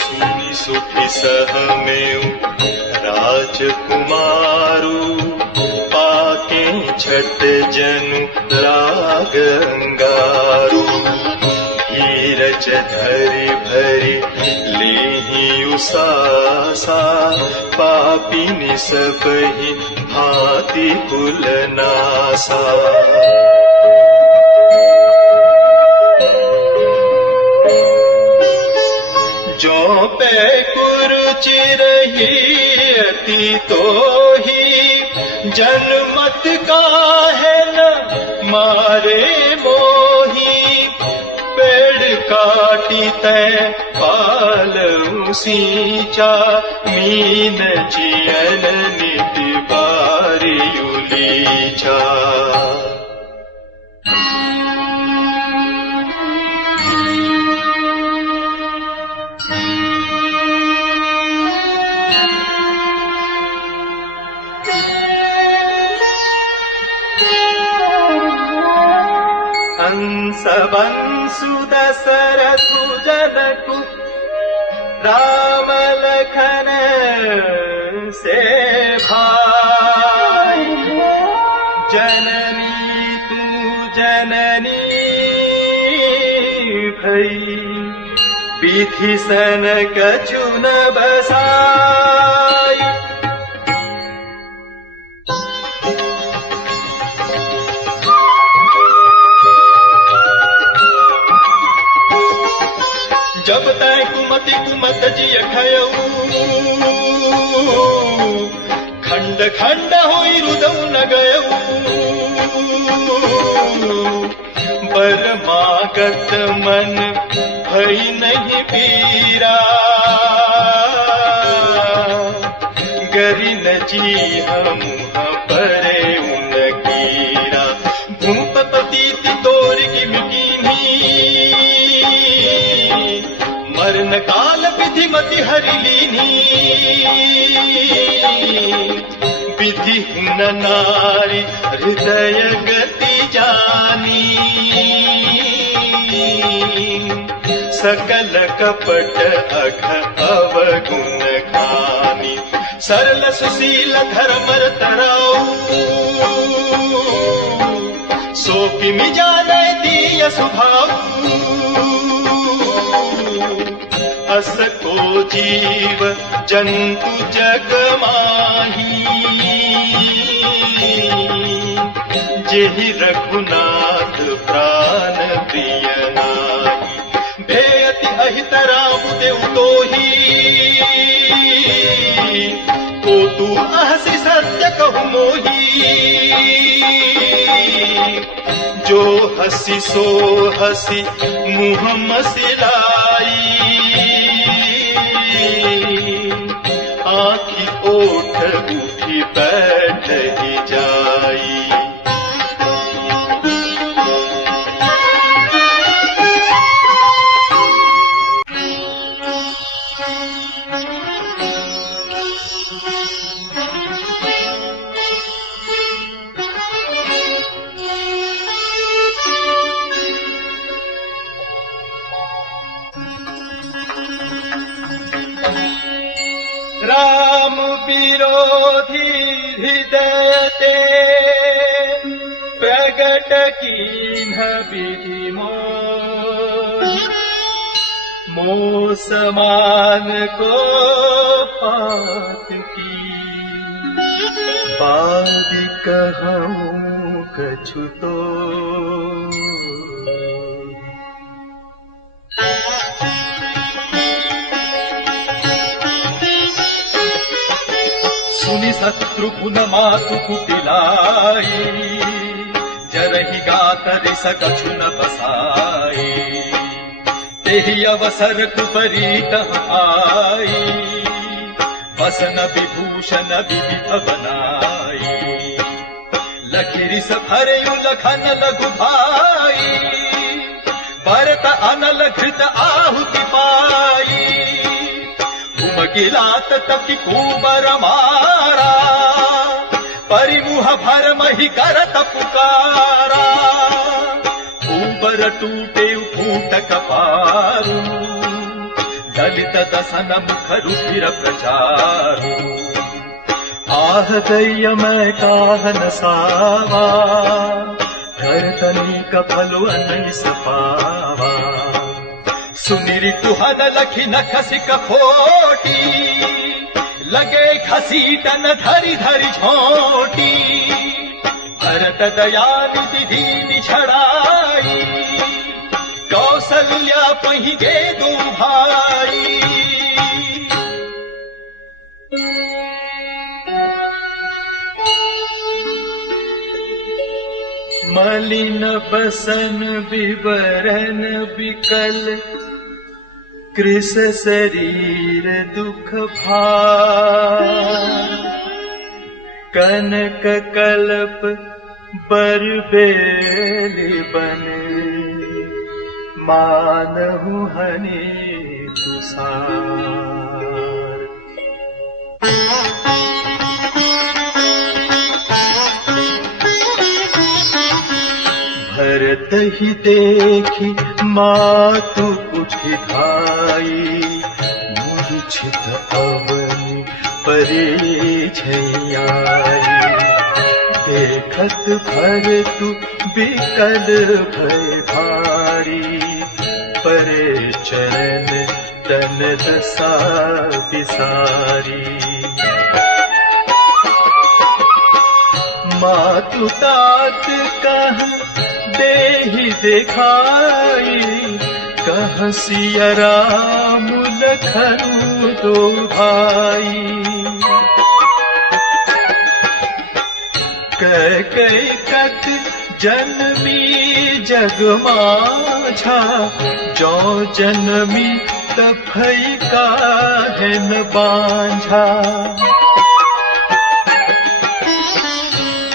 सुनि सुखी सहमेउ राजकुमारु छट जनु लाग अंगारु धीरज धरि भरि लेहि उसासा पापिनि सबहि भांति कुलनासा। जो पे कुरुचि रही अति तोही जनमत काहे न मारे मोही पेड़ काटी तै पालऊ सींचा मीन जियन नित बारियु लीचा। हंसवंशु दशरथु जनकु राम लखन से भाई जननी तू जननी भई विधि सन कछु न बसाई। जब तय कुमति कुमत जिय खयऊ खंड खंड होई रुदऊ न गयऊ बरमागत मन भई नहीं पीरा गरि न जी हम परे उन कीरा भूपति तोर की मिकीनी मरण काल विधि मति हरि लीनी विधि हुन नारी हृदय गति जानी सकल कपट अघ अवगुण खानी सरल सुशील धर्मर तराऊ सो किमि जाने दिय सुभाऊ अस को जीव जंतु जग माही जेहि रघुनाथ प्राण प्रिय नाही भेयति अहित राम देव तोही को तू अहसि सत्य कहु मोही जो हसी सो हसी मुँह मसिलाई आँखी ओठ उठी बैठ ही जाई। राम विरोधी हृदय ते प्रगट कीन्ह विधि मोह समान को पात की बाद कहूँ कछु तो सुनि शत्रुघ्न मातु कुटिलाई जरहि गात रिस कछु न बसाई तेहि अवसर कुपरीत आई वसन विभूषण विविध बनाई लखिरिस भरयु लखन लघु भाई भरत अनल घृत आहुति पाई उमगिलात तपि कुबर मारा परिमुह भरमहि करत पुकारा कुबर टूटे फूट कपारू दलित दसन मुख रुधिर प्रचारू आह दैय मैं काह न सावा करतनी कफलु अनैस पावा सुनि ऋतुहन लखि नखसि कफोटी लगे घसीटन धरि धरि झोटी भरत दयानिधि दीनि छड़ाई कौसल्या पहिगे दो भाई मलिन बसन विवरण विकल कृस शरीर दुख भार कनक कल्प बर बेल बन मानहु हनि तुसार भरत ही देखी मातु उठि भाई मूर्छित अवनि परे छैयाई देखत भरतु बिकल भय भारी परे चरण तन दशा बिसारी मातु तात कह देहि देखाई कह सिया राम लखनु दो भाई कई कत जन्मी जग माझा जो जन्मी तफई काहन बांझा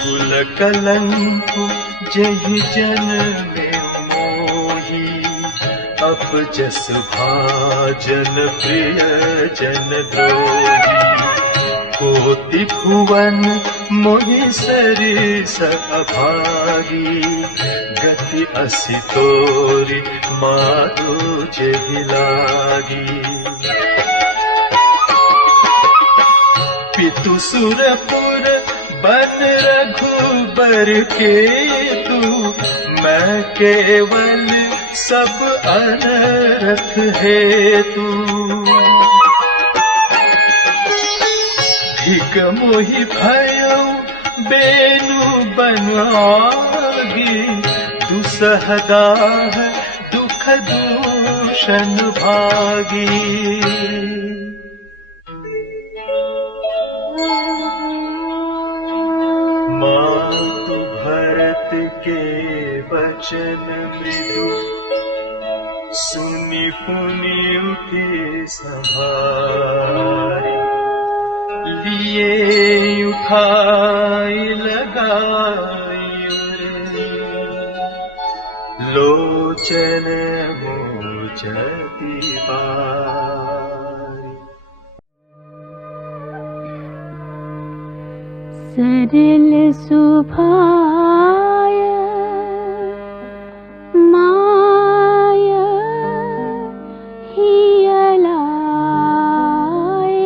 कुल कलंक जहि जन में मोही अब जस भाजन प्रिय जन द्रोही कोटि भुवन मोहि सरिस अभागी गति असि तोरि मातु जेहि लागी पितु सुरपुर बन रघुबर के तू मैं केवल सब अनरथ है तू धिक मोहि भयउ बेनु बनआगी दुसहदाह दुख दूषण भागी मातु भरत के वचन मृदु सुनि पुनि उठी संभारी लिए उठाई लगाई लोचन मोचती बारी सरल सुभाय माया हिय लाए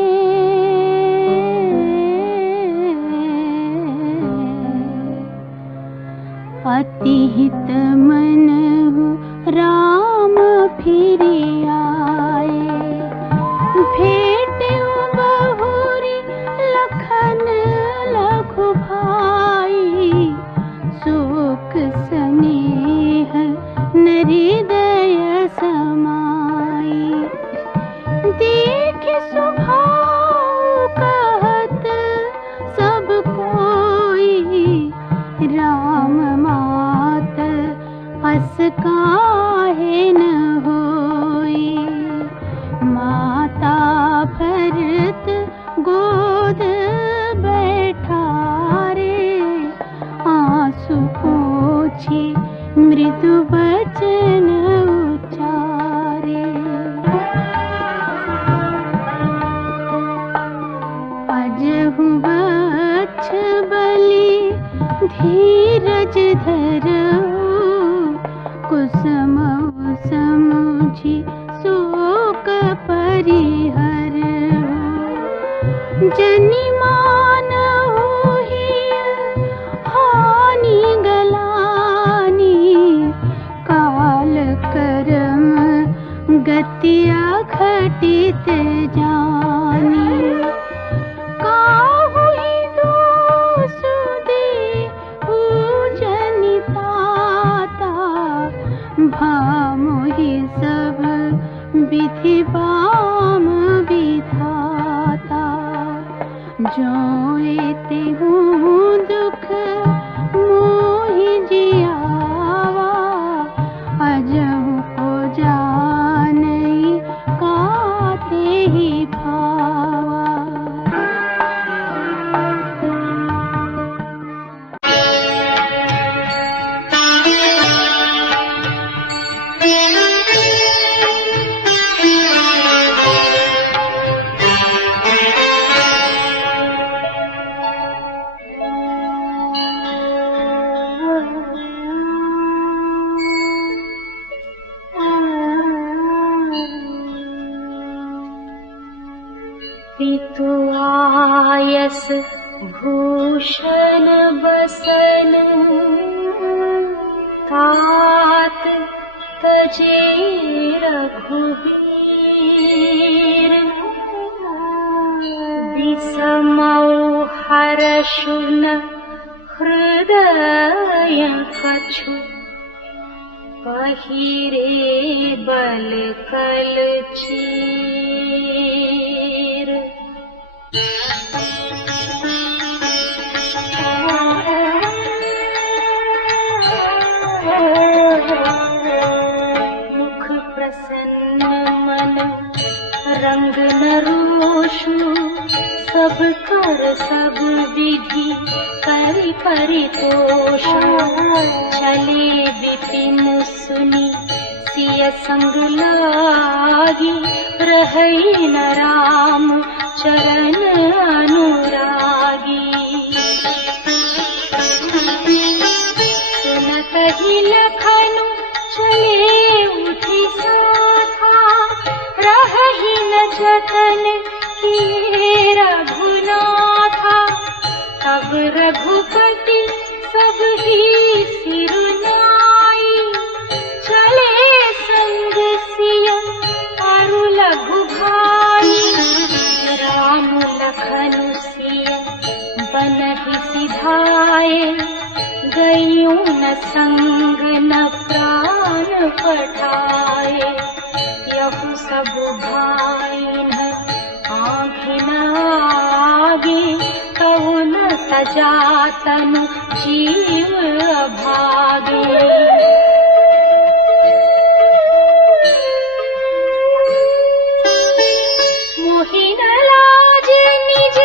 फिरी आए। भेंट्यो बहुरी लखन लघु भाई, शोक स्नेह हृदय समाई। देख स्वभाव कहत सब कोई, राम मात अस काहे न होई। माता भरत गोद बैठारे, आंसू पोछी मृदु वचन उचारे। अजहु वक्ष बलि धीरज धरऊ, कुसुमउ समुझि शोक परिहरऊ। जनि मानहु हिय हानि गलानी, काल करम गति अघटित जानी। काहुहि दोष देहु जनि ताता, भामुहि सब विधि बाम विधाता। जोए तेहु दुख मोहि जियावा, अजहु को जानई काते ही भावा। पितु आयस भूषण बसन, तात तजे रघुवीर। विषमौ हर्षु न हृदय कछु, पहिरे बल कल चीर। मुख प्रसन्न मन रंग न रोषु, सब कर सब विधि करि परितोषु। चले विपिन सुनि सिय संग लागी, रहै न राम चरण अनुरागी। सुनतहि लखनु चले उठि साथा, रहहि न जतन किए रघुनाथा। तब रघुपति सब ही सिरुनाई, चले संग सिय अरु लघु भाई। राम लखनु सिय बनहि सिधाए, गइयो न संग न प्राण पठाए। यहु सब भाइन आँखि न आगे, तहु न तजा तनु जीव अभागे। मोहि न लाज निज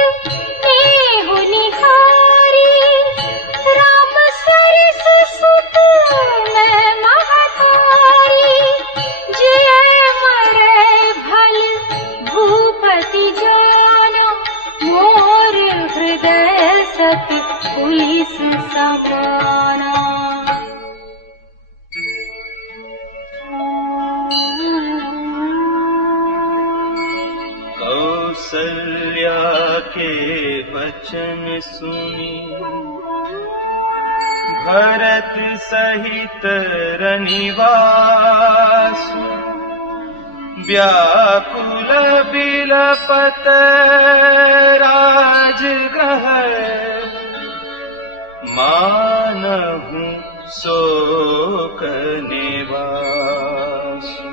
नेहु निहारी, राम सरस सुत मैं महतारी। जय मरै भल भूपति जाना, मोर हृदय सत पुलिस समाना। कौसल्या के वचन सुनी, भरत सहित रनिवासु। व्याकुल बिलपत राजगृह मानहु शोक निवासु।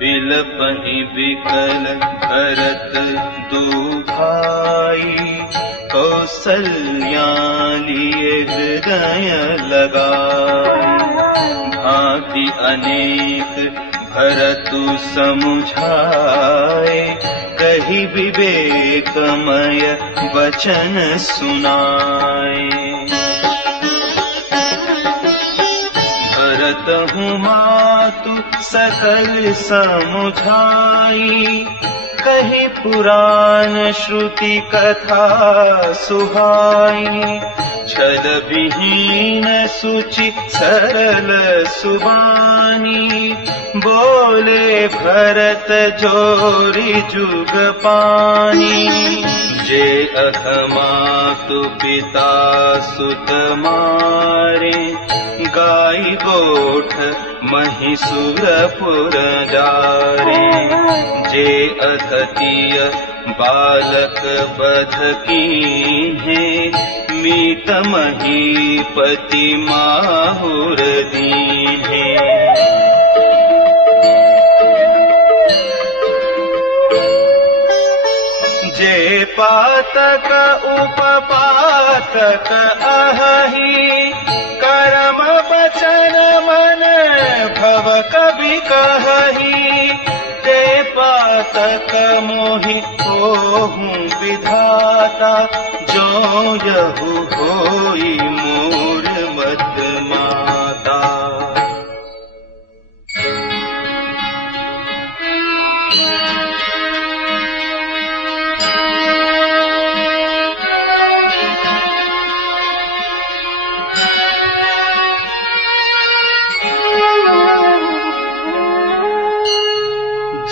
बिलपहि बिकल भरत दू भाई, कौसल्या लिए हृदय लगाई। भांति अनेक भरतु समुझाए, कही विवेकमय वचन सुनाए। भरतहु मातु सकल समुझाई, कही पुराण श्रुति कथा सुहाई। छल विहीन सुचि सरल सुबानी, बोले भरत जोरी जुग पानी। जे अहमातु पिता सुत मारे, गाई गोठ महिषुरपुर जारे। जे अधतिय बालक बध कीन्हे, मीत महीपति माहुर दीन्हे। जे पातक उपपातक अहि, करम बचन मन भव कवि कहि। ते पातक मोहि होहु विधाता, जो यहु होई मोर मत माता।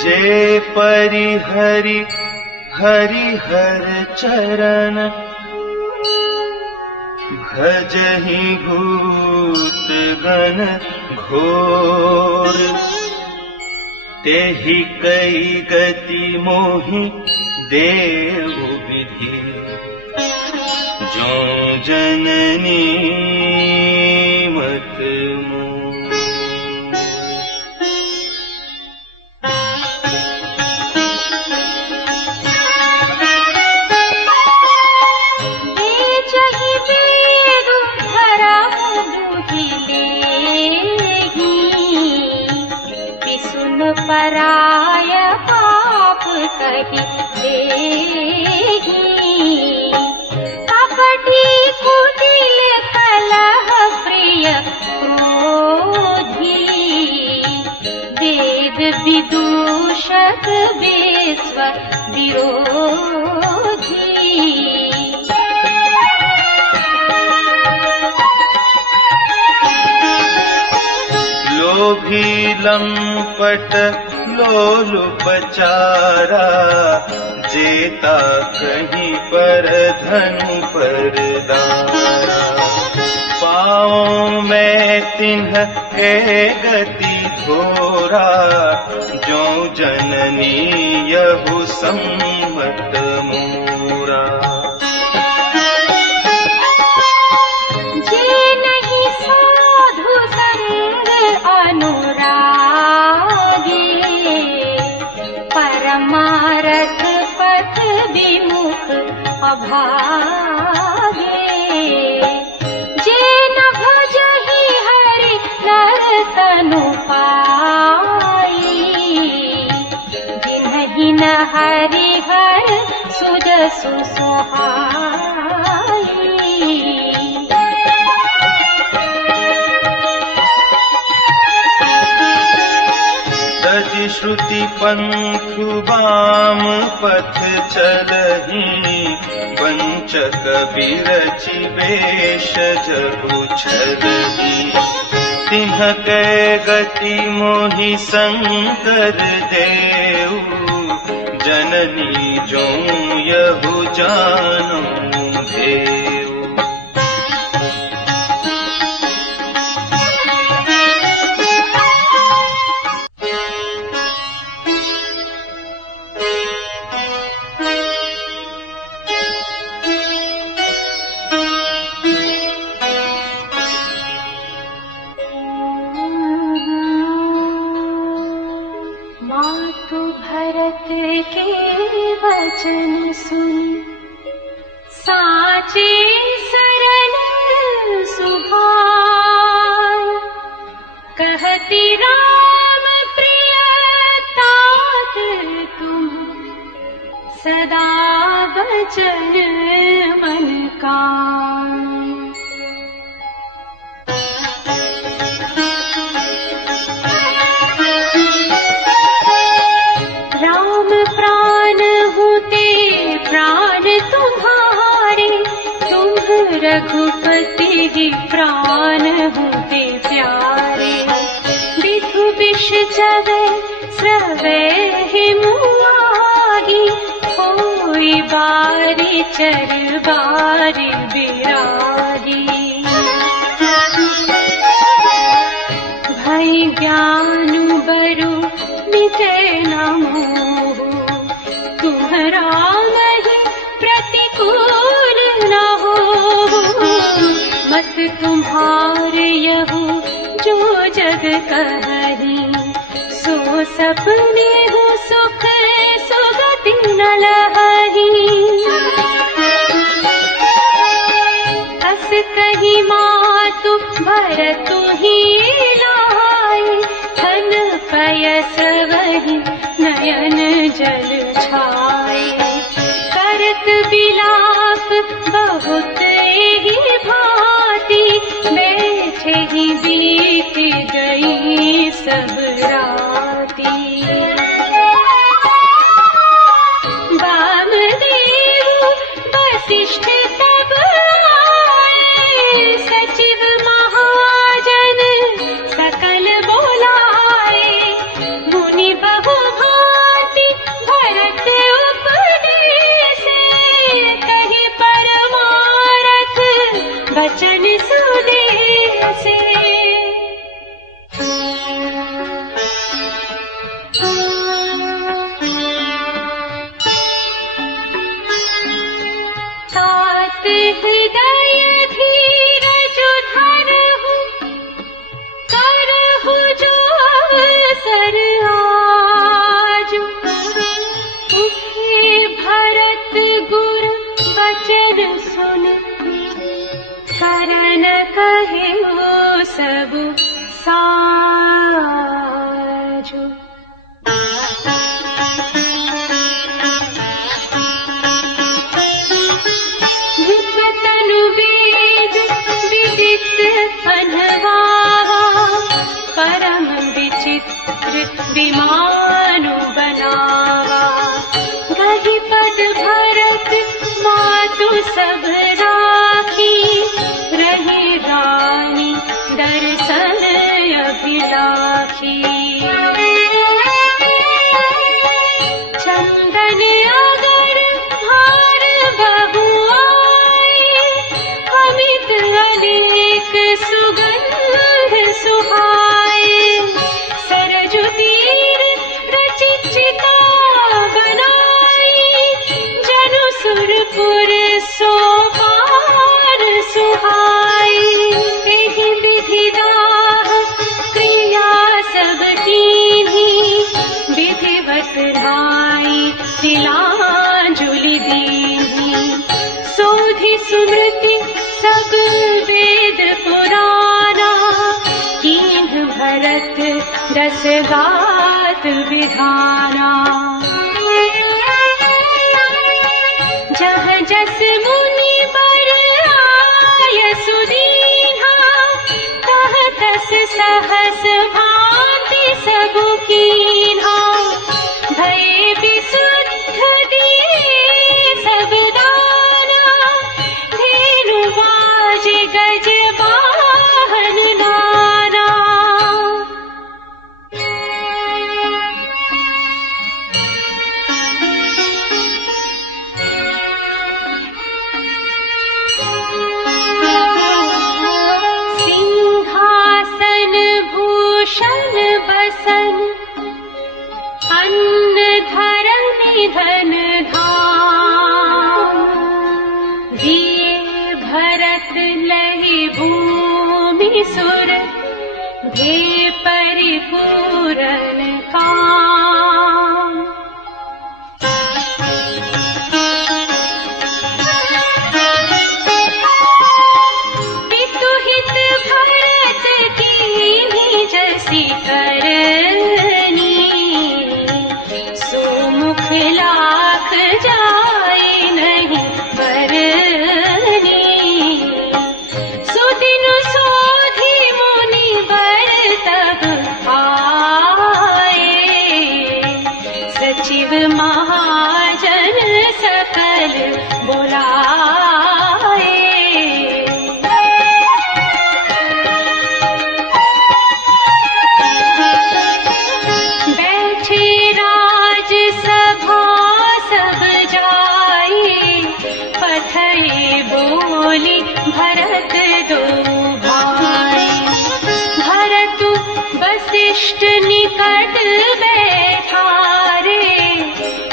जे परिहरि हरिहर चरण, भजहि भूत गण घोर। तेहि कई गति मोहि देव विधि, जो जननी मत मोर। पराय पाप कहि देहि, कपटी कुटिल कलह प्रिय क्रोधी। वेद विदूषक विश्व विरोधी। लोभी लंपट लोलुप चारा, जेता कहीं पर धनु पर दारा। पाँव में तिन्ह के गति घोरा, जो जननी यहु सम्मत मोरा। परमारथ पथ विमुख अभागे, जे न भजहि हरि नर तनु पाई। जिन्हि न हरि हर सुजसु सोहाई। श्रुति पंथु वाम पथ चलहि, वंचक बिरचि वेश जगु छलहि। तिन्ह के गति मोहि शंकर देव, जननी जो यहु जान नाचे सरल सुभाय, कहती राम प्रिय तात तुम, सदा वचन मन का। राम प्राण होते प्राण तुम्हारे, तुम रघुपति ही प्राण होते प्यारे। विधु विष जगै स्रवै हिमुआगी, होई बारी चर बारी बिरागी। भई ज्ञानु बरु मिटे न मोह, तुम्हरा नहीं प्रतिकूल न हो। मत तुम्हारे यहु जो जग कही, सो सपने हो सुख सुगति न लहही। अस कही मातु भरतु ही लाए, धन पयस वही नयन जल छाए। करत बिलाप बहुत ही भांति, बैठे ही बीत गई सब राती। वामदेव वसिष्ठ तब आए, सचिव महाजन सकल बोलाए। मुनि बहु भांति भरत उपदेसे, कहि परमारथ वचन सुदेसे। तात हृदय धीरज धरहु, करहु जो अवसर आजु। उठे भरत गुर वचन सुन, करन कहे सब साजु। विपतनु वेद विदित अनवावा, परम विचित्र विमानु बनावा। गहि पद भरत मातु सब राखी, रही रानी दर्शन अभिलाषी। चंदन अगर भार बहु आए, अमित अनेक सुगंध सुहाए। सरजु तीर रचि चिता बनाई, जनु सुरपुर सोपान सुहाई। एहि विधि दाह क्रिया सब कीन्ही, विधिवत ढाई तिलांजलि दीन्ही। सोधि सुमृति सब वेद पुराना, कीन्ह भरत दस गात विधाना। जह जस मुनि बर आय सुदीन्हा, तह तस सहस भांति सबु कीन्हा। भय विशुद्ध दिए सब दाना, धेनु बाज गज वाहन नाना। सिंहासन भूषण बसन, अन्न धरनि धन धाम। दिए भरत लहि भूमि सुर, भे परिपूरन काम। भरत दो भाई। भरत वसिष्ठ निकट बैठारे,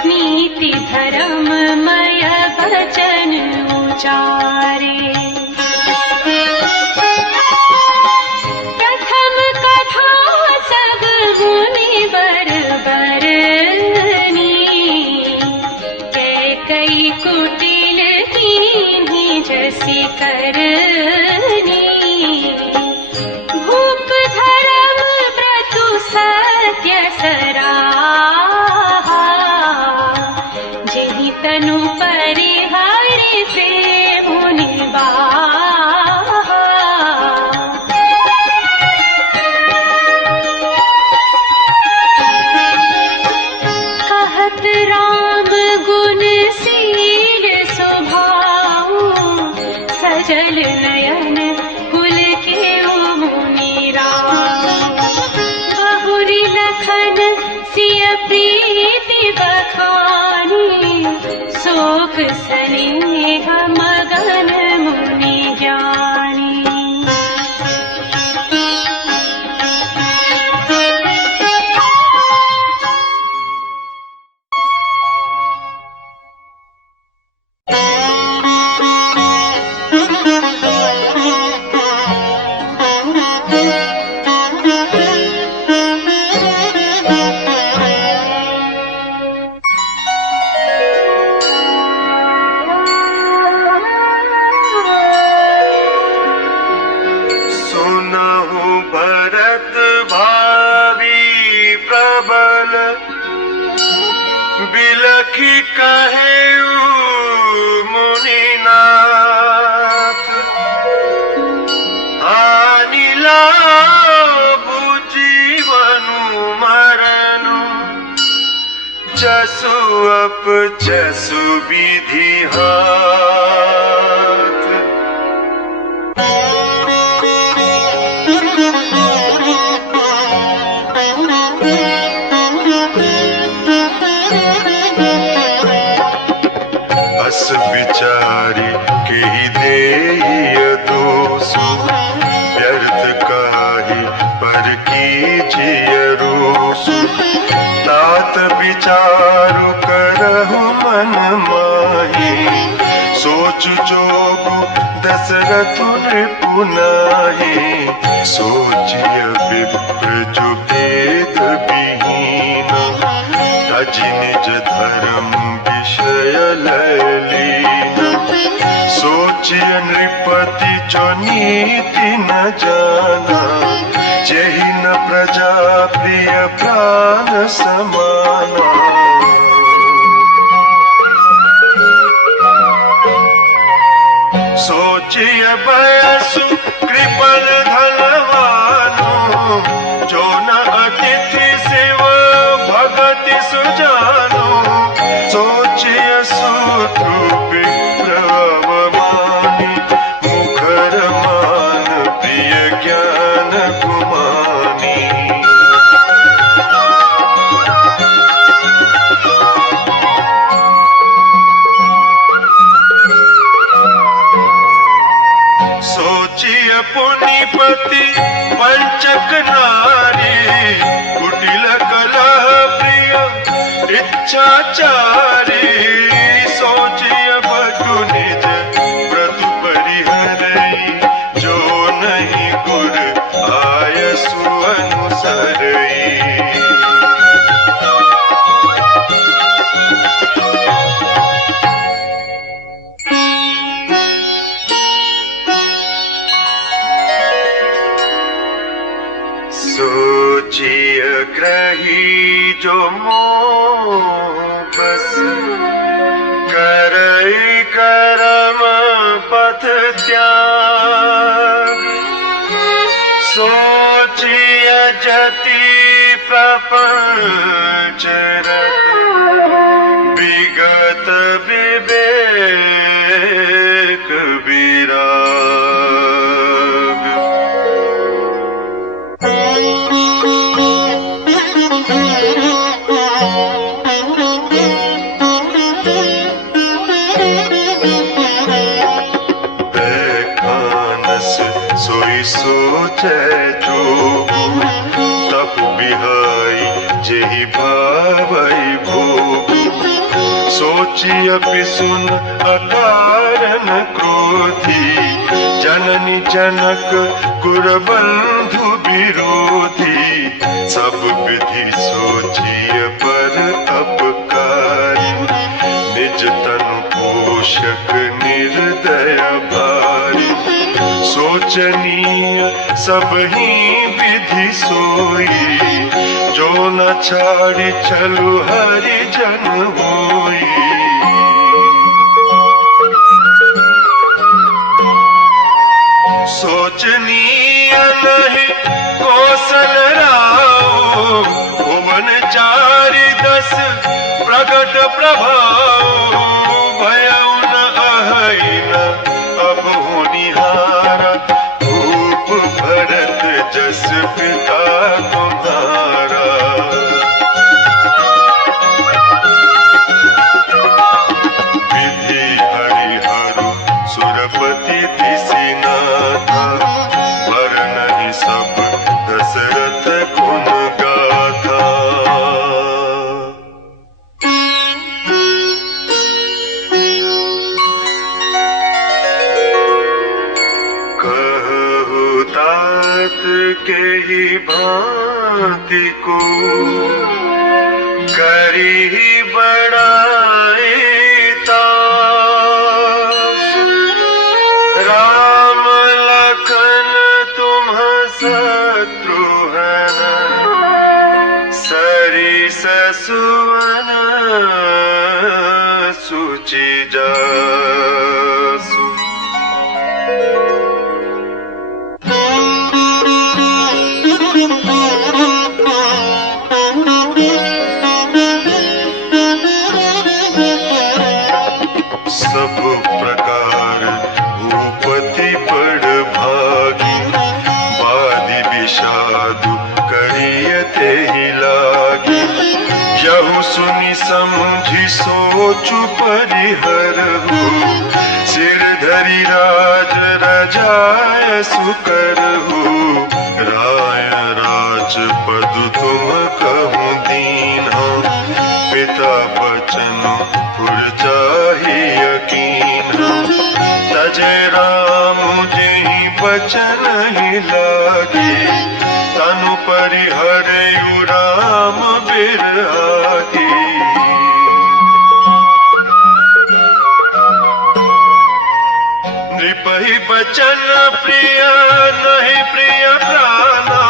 नीति धर्ममय वचन उचारे। प्रथम कथा सब मुनिवर बरनी, कैकेयी कुटिल कीन्ही जसि करनी। भूप धर्म व्रतु सत्य सराहा, जेहि तनु परिहरिते मुनि बाहा। कहत राम गुण शील स्वभाव, सजल नयन कुल केउ मुनि राम। बहुरी लखन सिय प्रीति बखानी, शोक स्नेह मगन मुनि ज्ञानी। सुनहु भरत भावी प्रबल, बिलखि कहेउ मुनिनाथ। हानि लाभु जीवनु मरनु, जसु अपजसु विधि हाथ। अस विचारी केहि देहि दोषु, व्यर्थ काहि पर कीजिए रोषु। तात विचारु करहु मन माहि, सोच जोगु दशरथ नृपु नाहि। सोचिय विप्र जो वेद विहीन, तजि निज धर्म विषय ललीन। सोचिय नृपति जो नीति न जाना, जेहि न प्रजा प्रिय प्राण समाना। सोचिय बयसु कृपण धनवानो, जो न अतिथि सेव भगति सुजानो। सोचिय शत्रु विप्र अवमानी, मुखर मान प्रिय ज्ञान गुमानी। सोचिय पुनिपति पंचक नारी, कुटिल कलह प्रिय इच्छाचारी। सोचिय बटु निज व्रतु परिहरई, जो नहीं गुर आयसु अनुसरई। सोचिय ग्रही जो मोह बस, करई करम पथ त्याग। सोचिय जति प्रपंच रत, विगत विवेक विराग। सोचै जोग तप बिहाई जेहि भावै भोग सोचियपि सुन अकारण क्रोधी जननी जनक कुरबंधु विरोधी सब विधि सोचिय पर अपकारी निज तनु पोषक निर्दय भारी सोचनीय सब ही विधि सोई जो न छाड़ी चलु हरि जन होई सोचनीय नहीं कौशल राव भुवन चारि दस प्रगट प्रभाव भयउ न अहै न अब होनिहारा भूप भरत जस पिता तुम्हारा विधि हरिहरु सुरपति दिसिनाथा वरनहि सब दशरथ गुण गाथा कहु तात के ही भांति को करी बड़ाई राम लखन तुम शत्रुघ्न सरिस सुवन सुचि जासु सब प्रकार भूपति बड़ भागी बादि विषादु करियते ही लागी यहु सुनि समझि सोचु परिहरहु सिर धरि राज रजाय सुकरहु राय राजपद तुम कहूँ दीन्हा पिता बचन पुर जाहि यकीन तजै राम जेहि बचन ही लागे तनु परिहरयु राम बिरहागे नृपहि बचन प्रिय नहीं प्रिय प्राणा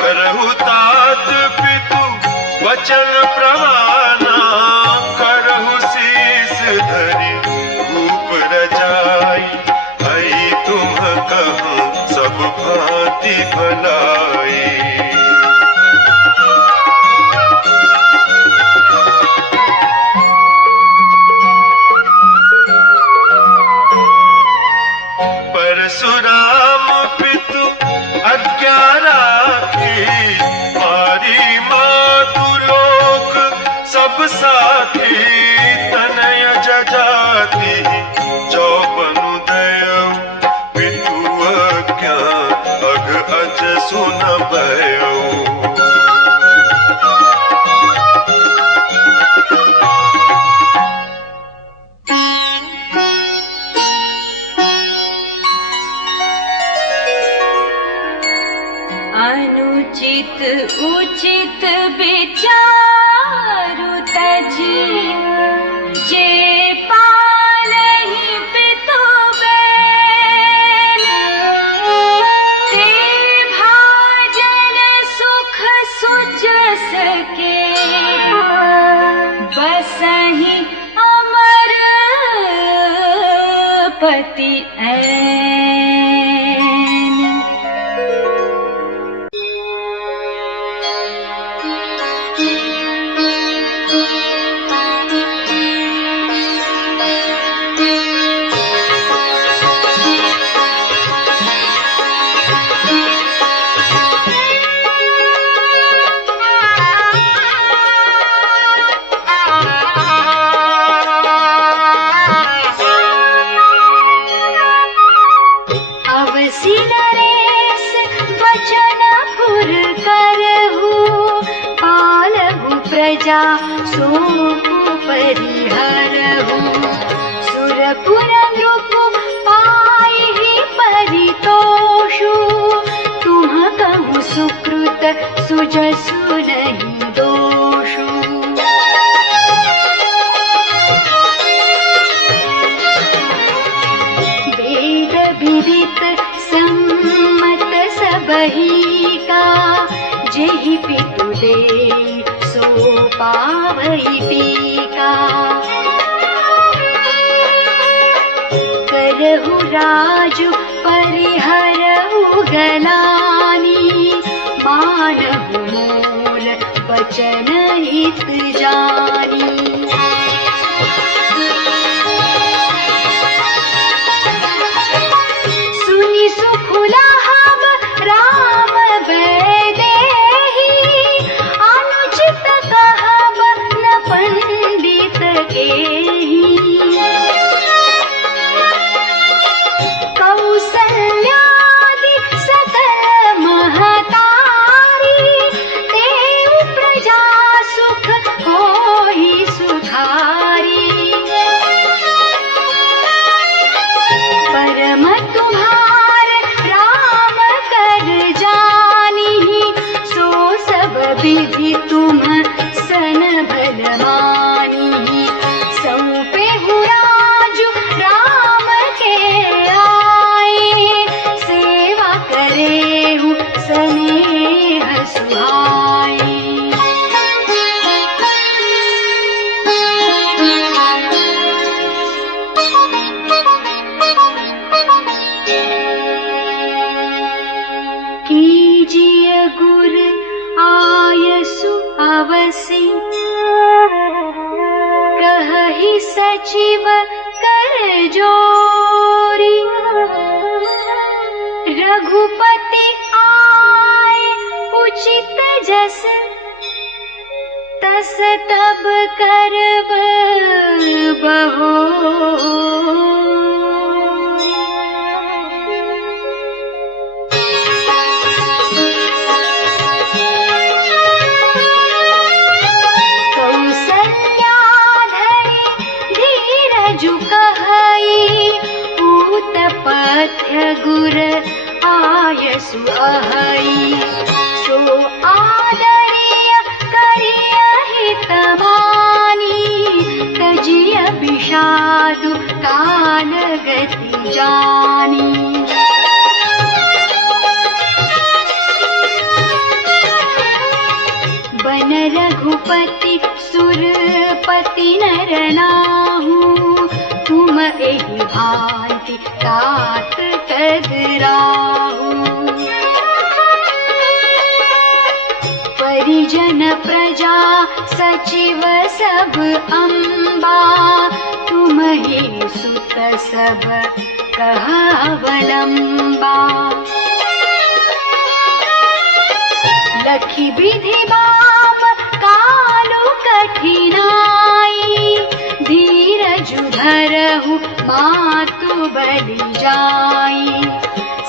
करहु तात पितु वचन प्रमाना करहु शीस धरि भूप रजाई हई तुम कहूँ सब भांति भलाई परशुराम पितु आज्ञा राखी मारी मातु लोक सब साथी तनय जजाति चौपनु दयौ पितु आज्ञा अघ अज सुन भयौ अनुचित उचित विचारु तजी जे पालहि पितु बैल ते भाजन सुख सुजस के बसहि अमर पति ऐन प्रजा सोकु परिहरहु सुरपुर नृप पाहि परितोषु तुम कहु सुकृत सुजसु नहीं दोषु वेद विदित सम्मत सबही का जेहि पितु दे सो पावई टीका करहु राजु परिहरहु गलानी मानहु मूल वचन हित जानी सुनि सुखुलाभ राम वैदेही अनुचित कहब न पंडित केहि कौसल्यादि सकल महतारी तेउ प्रजा सुख होहि सुधारी परम तुम्हार राम कर जानी सो सब विधि तुम सन भल मानी सौंपे राजु राम के आए सेवा करे स्नेह सुहाए कीजिए गुर आयसु अवसि कहहि सचिव कर जोरी रघुपति आए उचित जस तस तब करब बहोरी पथ्य गुर आयसु अहई सो आदरीय करिय हित मानी तजिय विषादु काल गति जानी बन रघुपति सुरपति नर नाहु तुम एहि भांति तात कदराहु परिजन प्रजा सचिव सब अम्बा तुम ही सुत सब कहवलंबा लखी विधि बाप कालु कठिनाई धीरजु धरहु मातु बलि जाई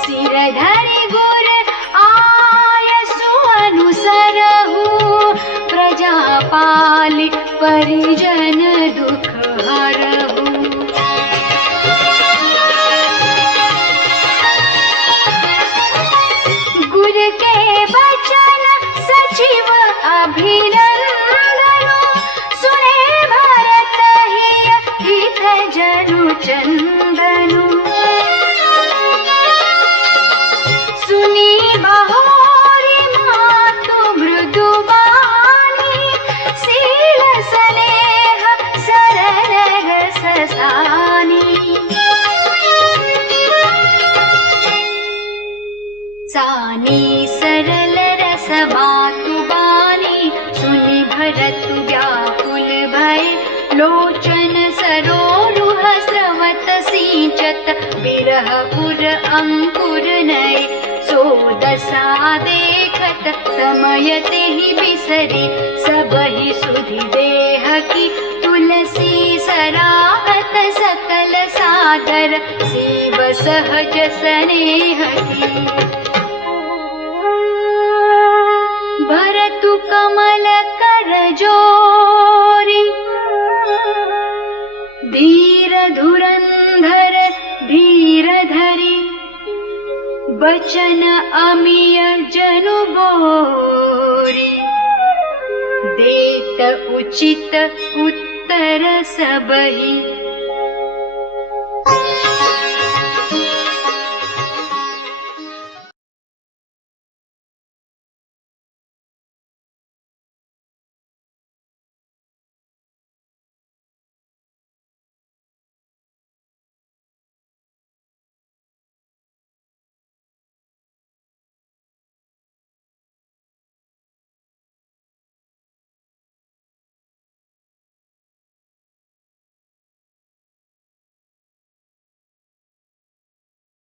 सिर धरि गुर आयसु अनुसरहु प्रजा पालि परिजन दुख हरहु गुर के बचन सचिव अभिनंदनु सुने भरत हित जनु चंदनु सुनी बहोरी मातु मृदु बानी शील स्नेह सरल रस सानी सानी सरल रस मातु बानी सुनि भरत व्याकुल भय लोचन सरोरुह स्रवत सिंचत बिरह पुर अंकुर नय सो दशा देखत समय तेहि बिसरी सबहि सुधि देह की तुलसी सराहत सकल सादर शिव सहज स्नेह की भरतु कमल कर जोरी, धीर धुरंधर धीर धरी, बचन अमिय जनु बोरी, देत उचित उत्तर सबहि,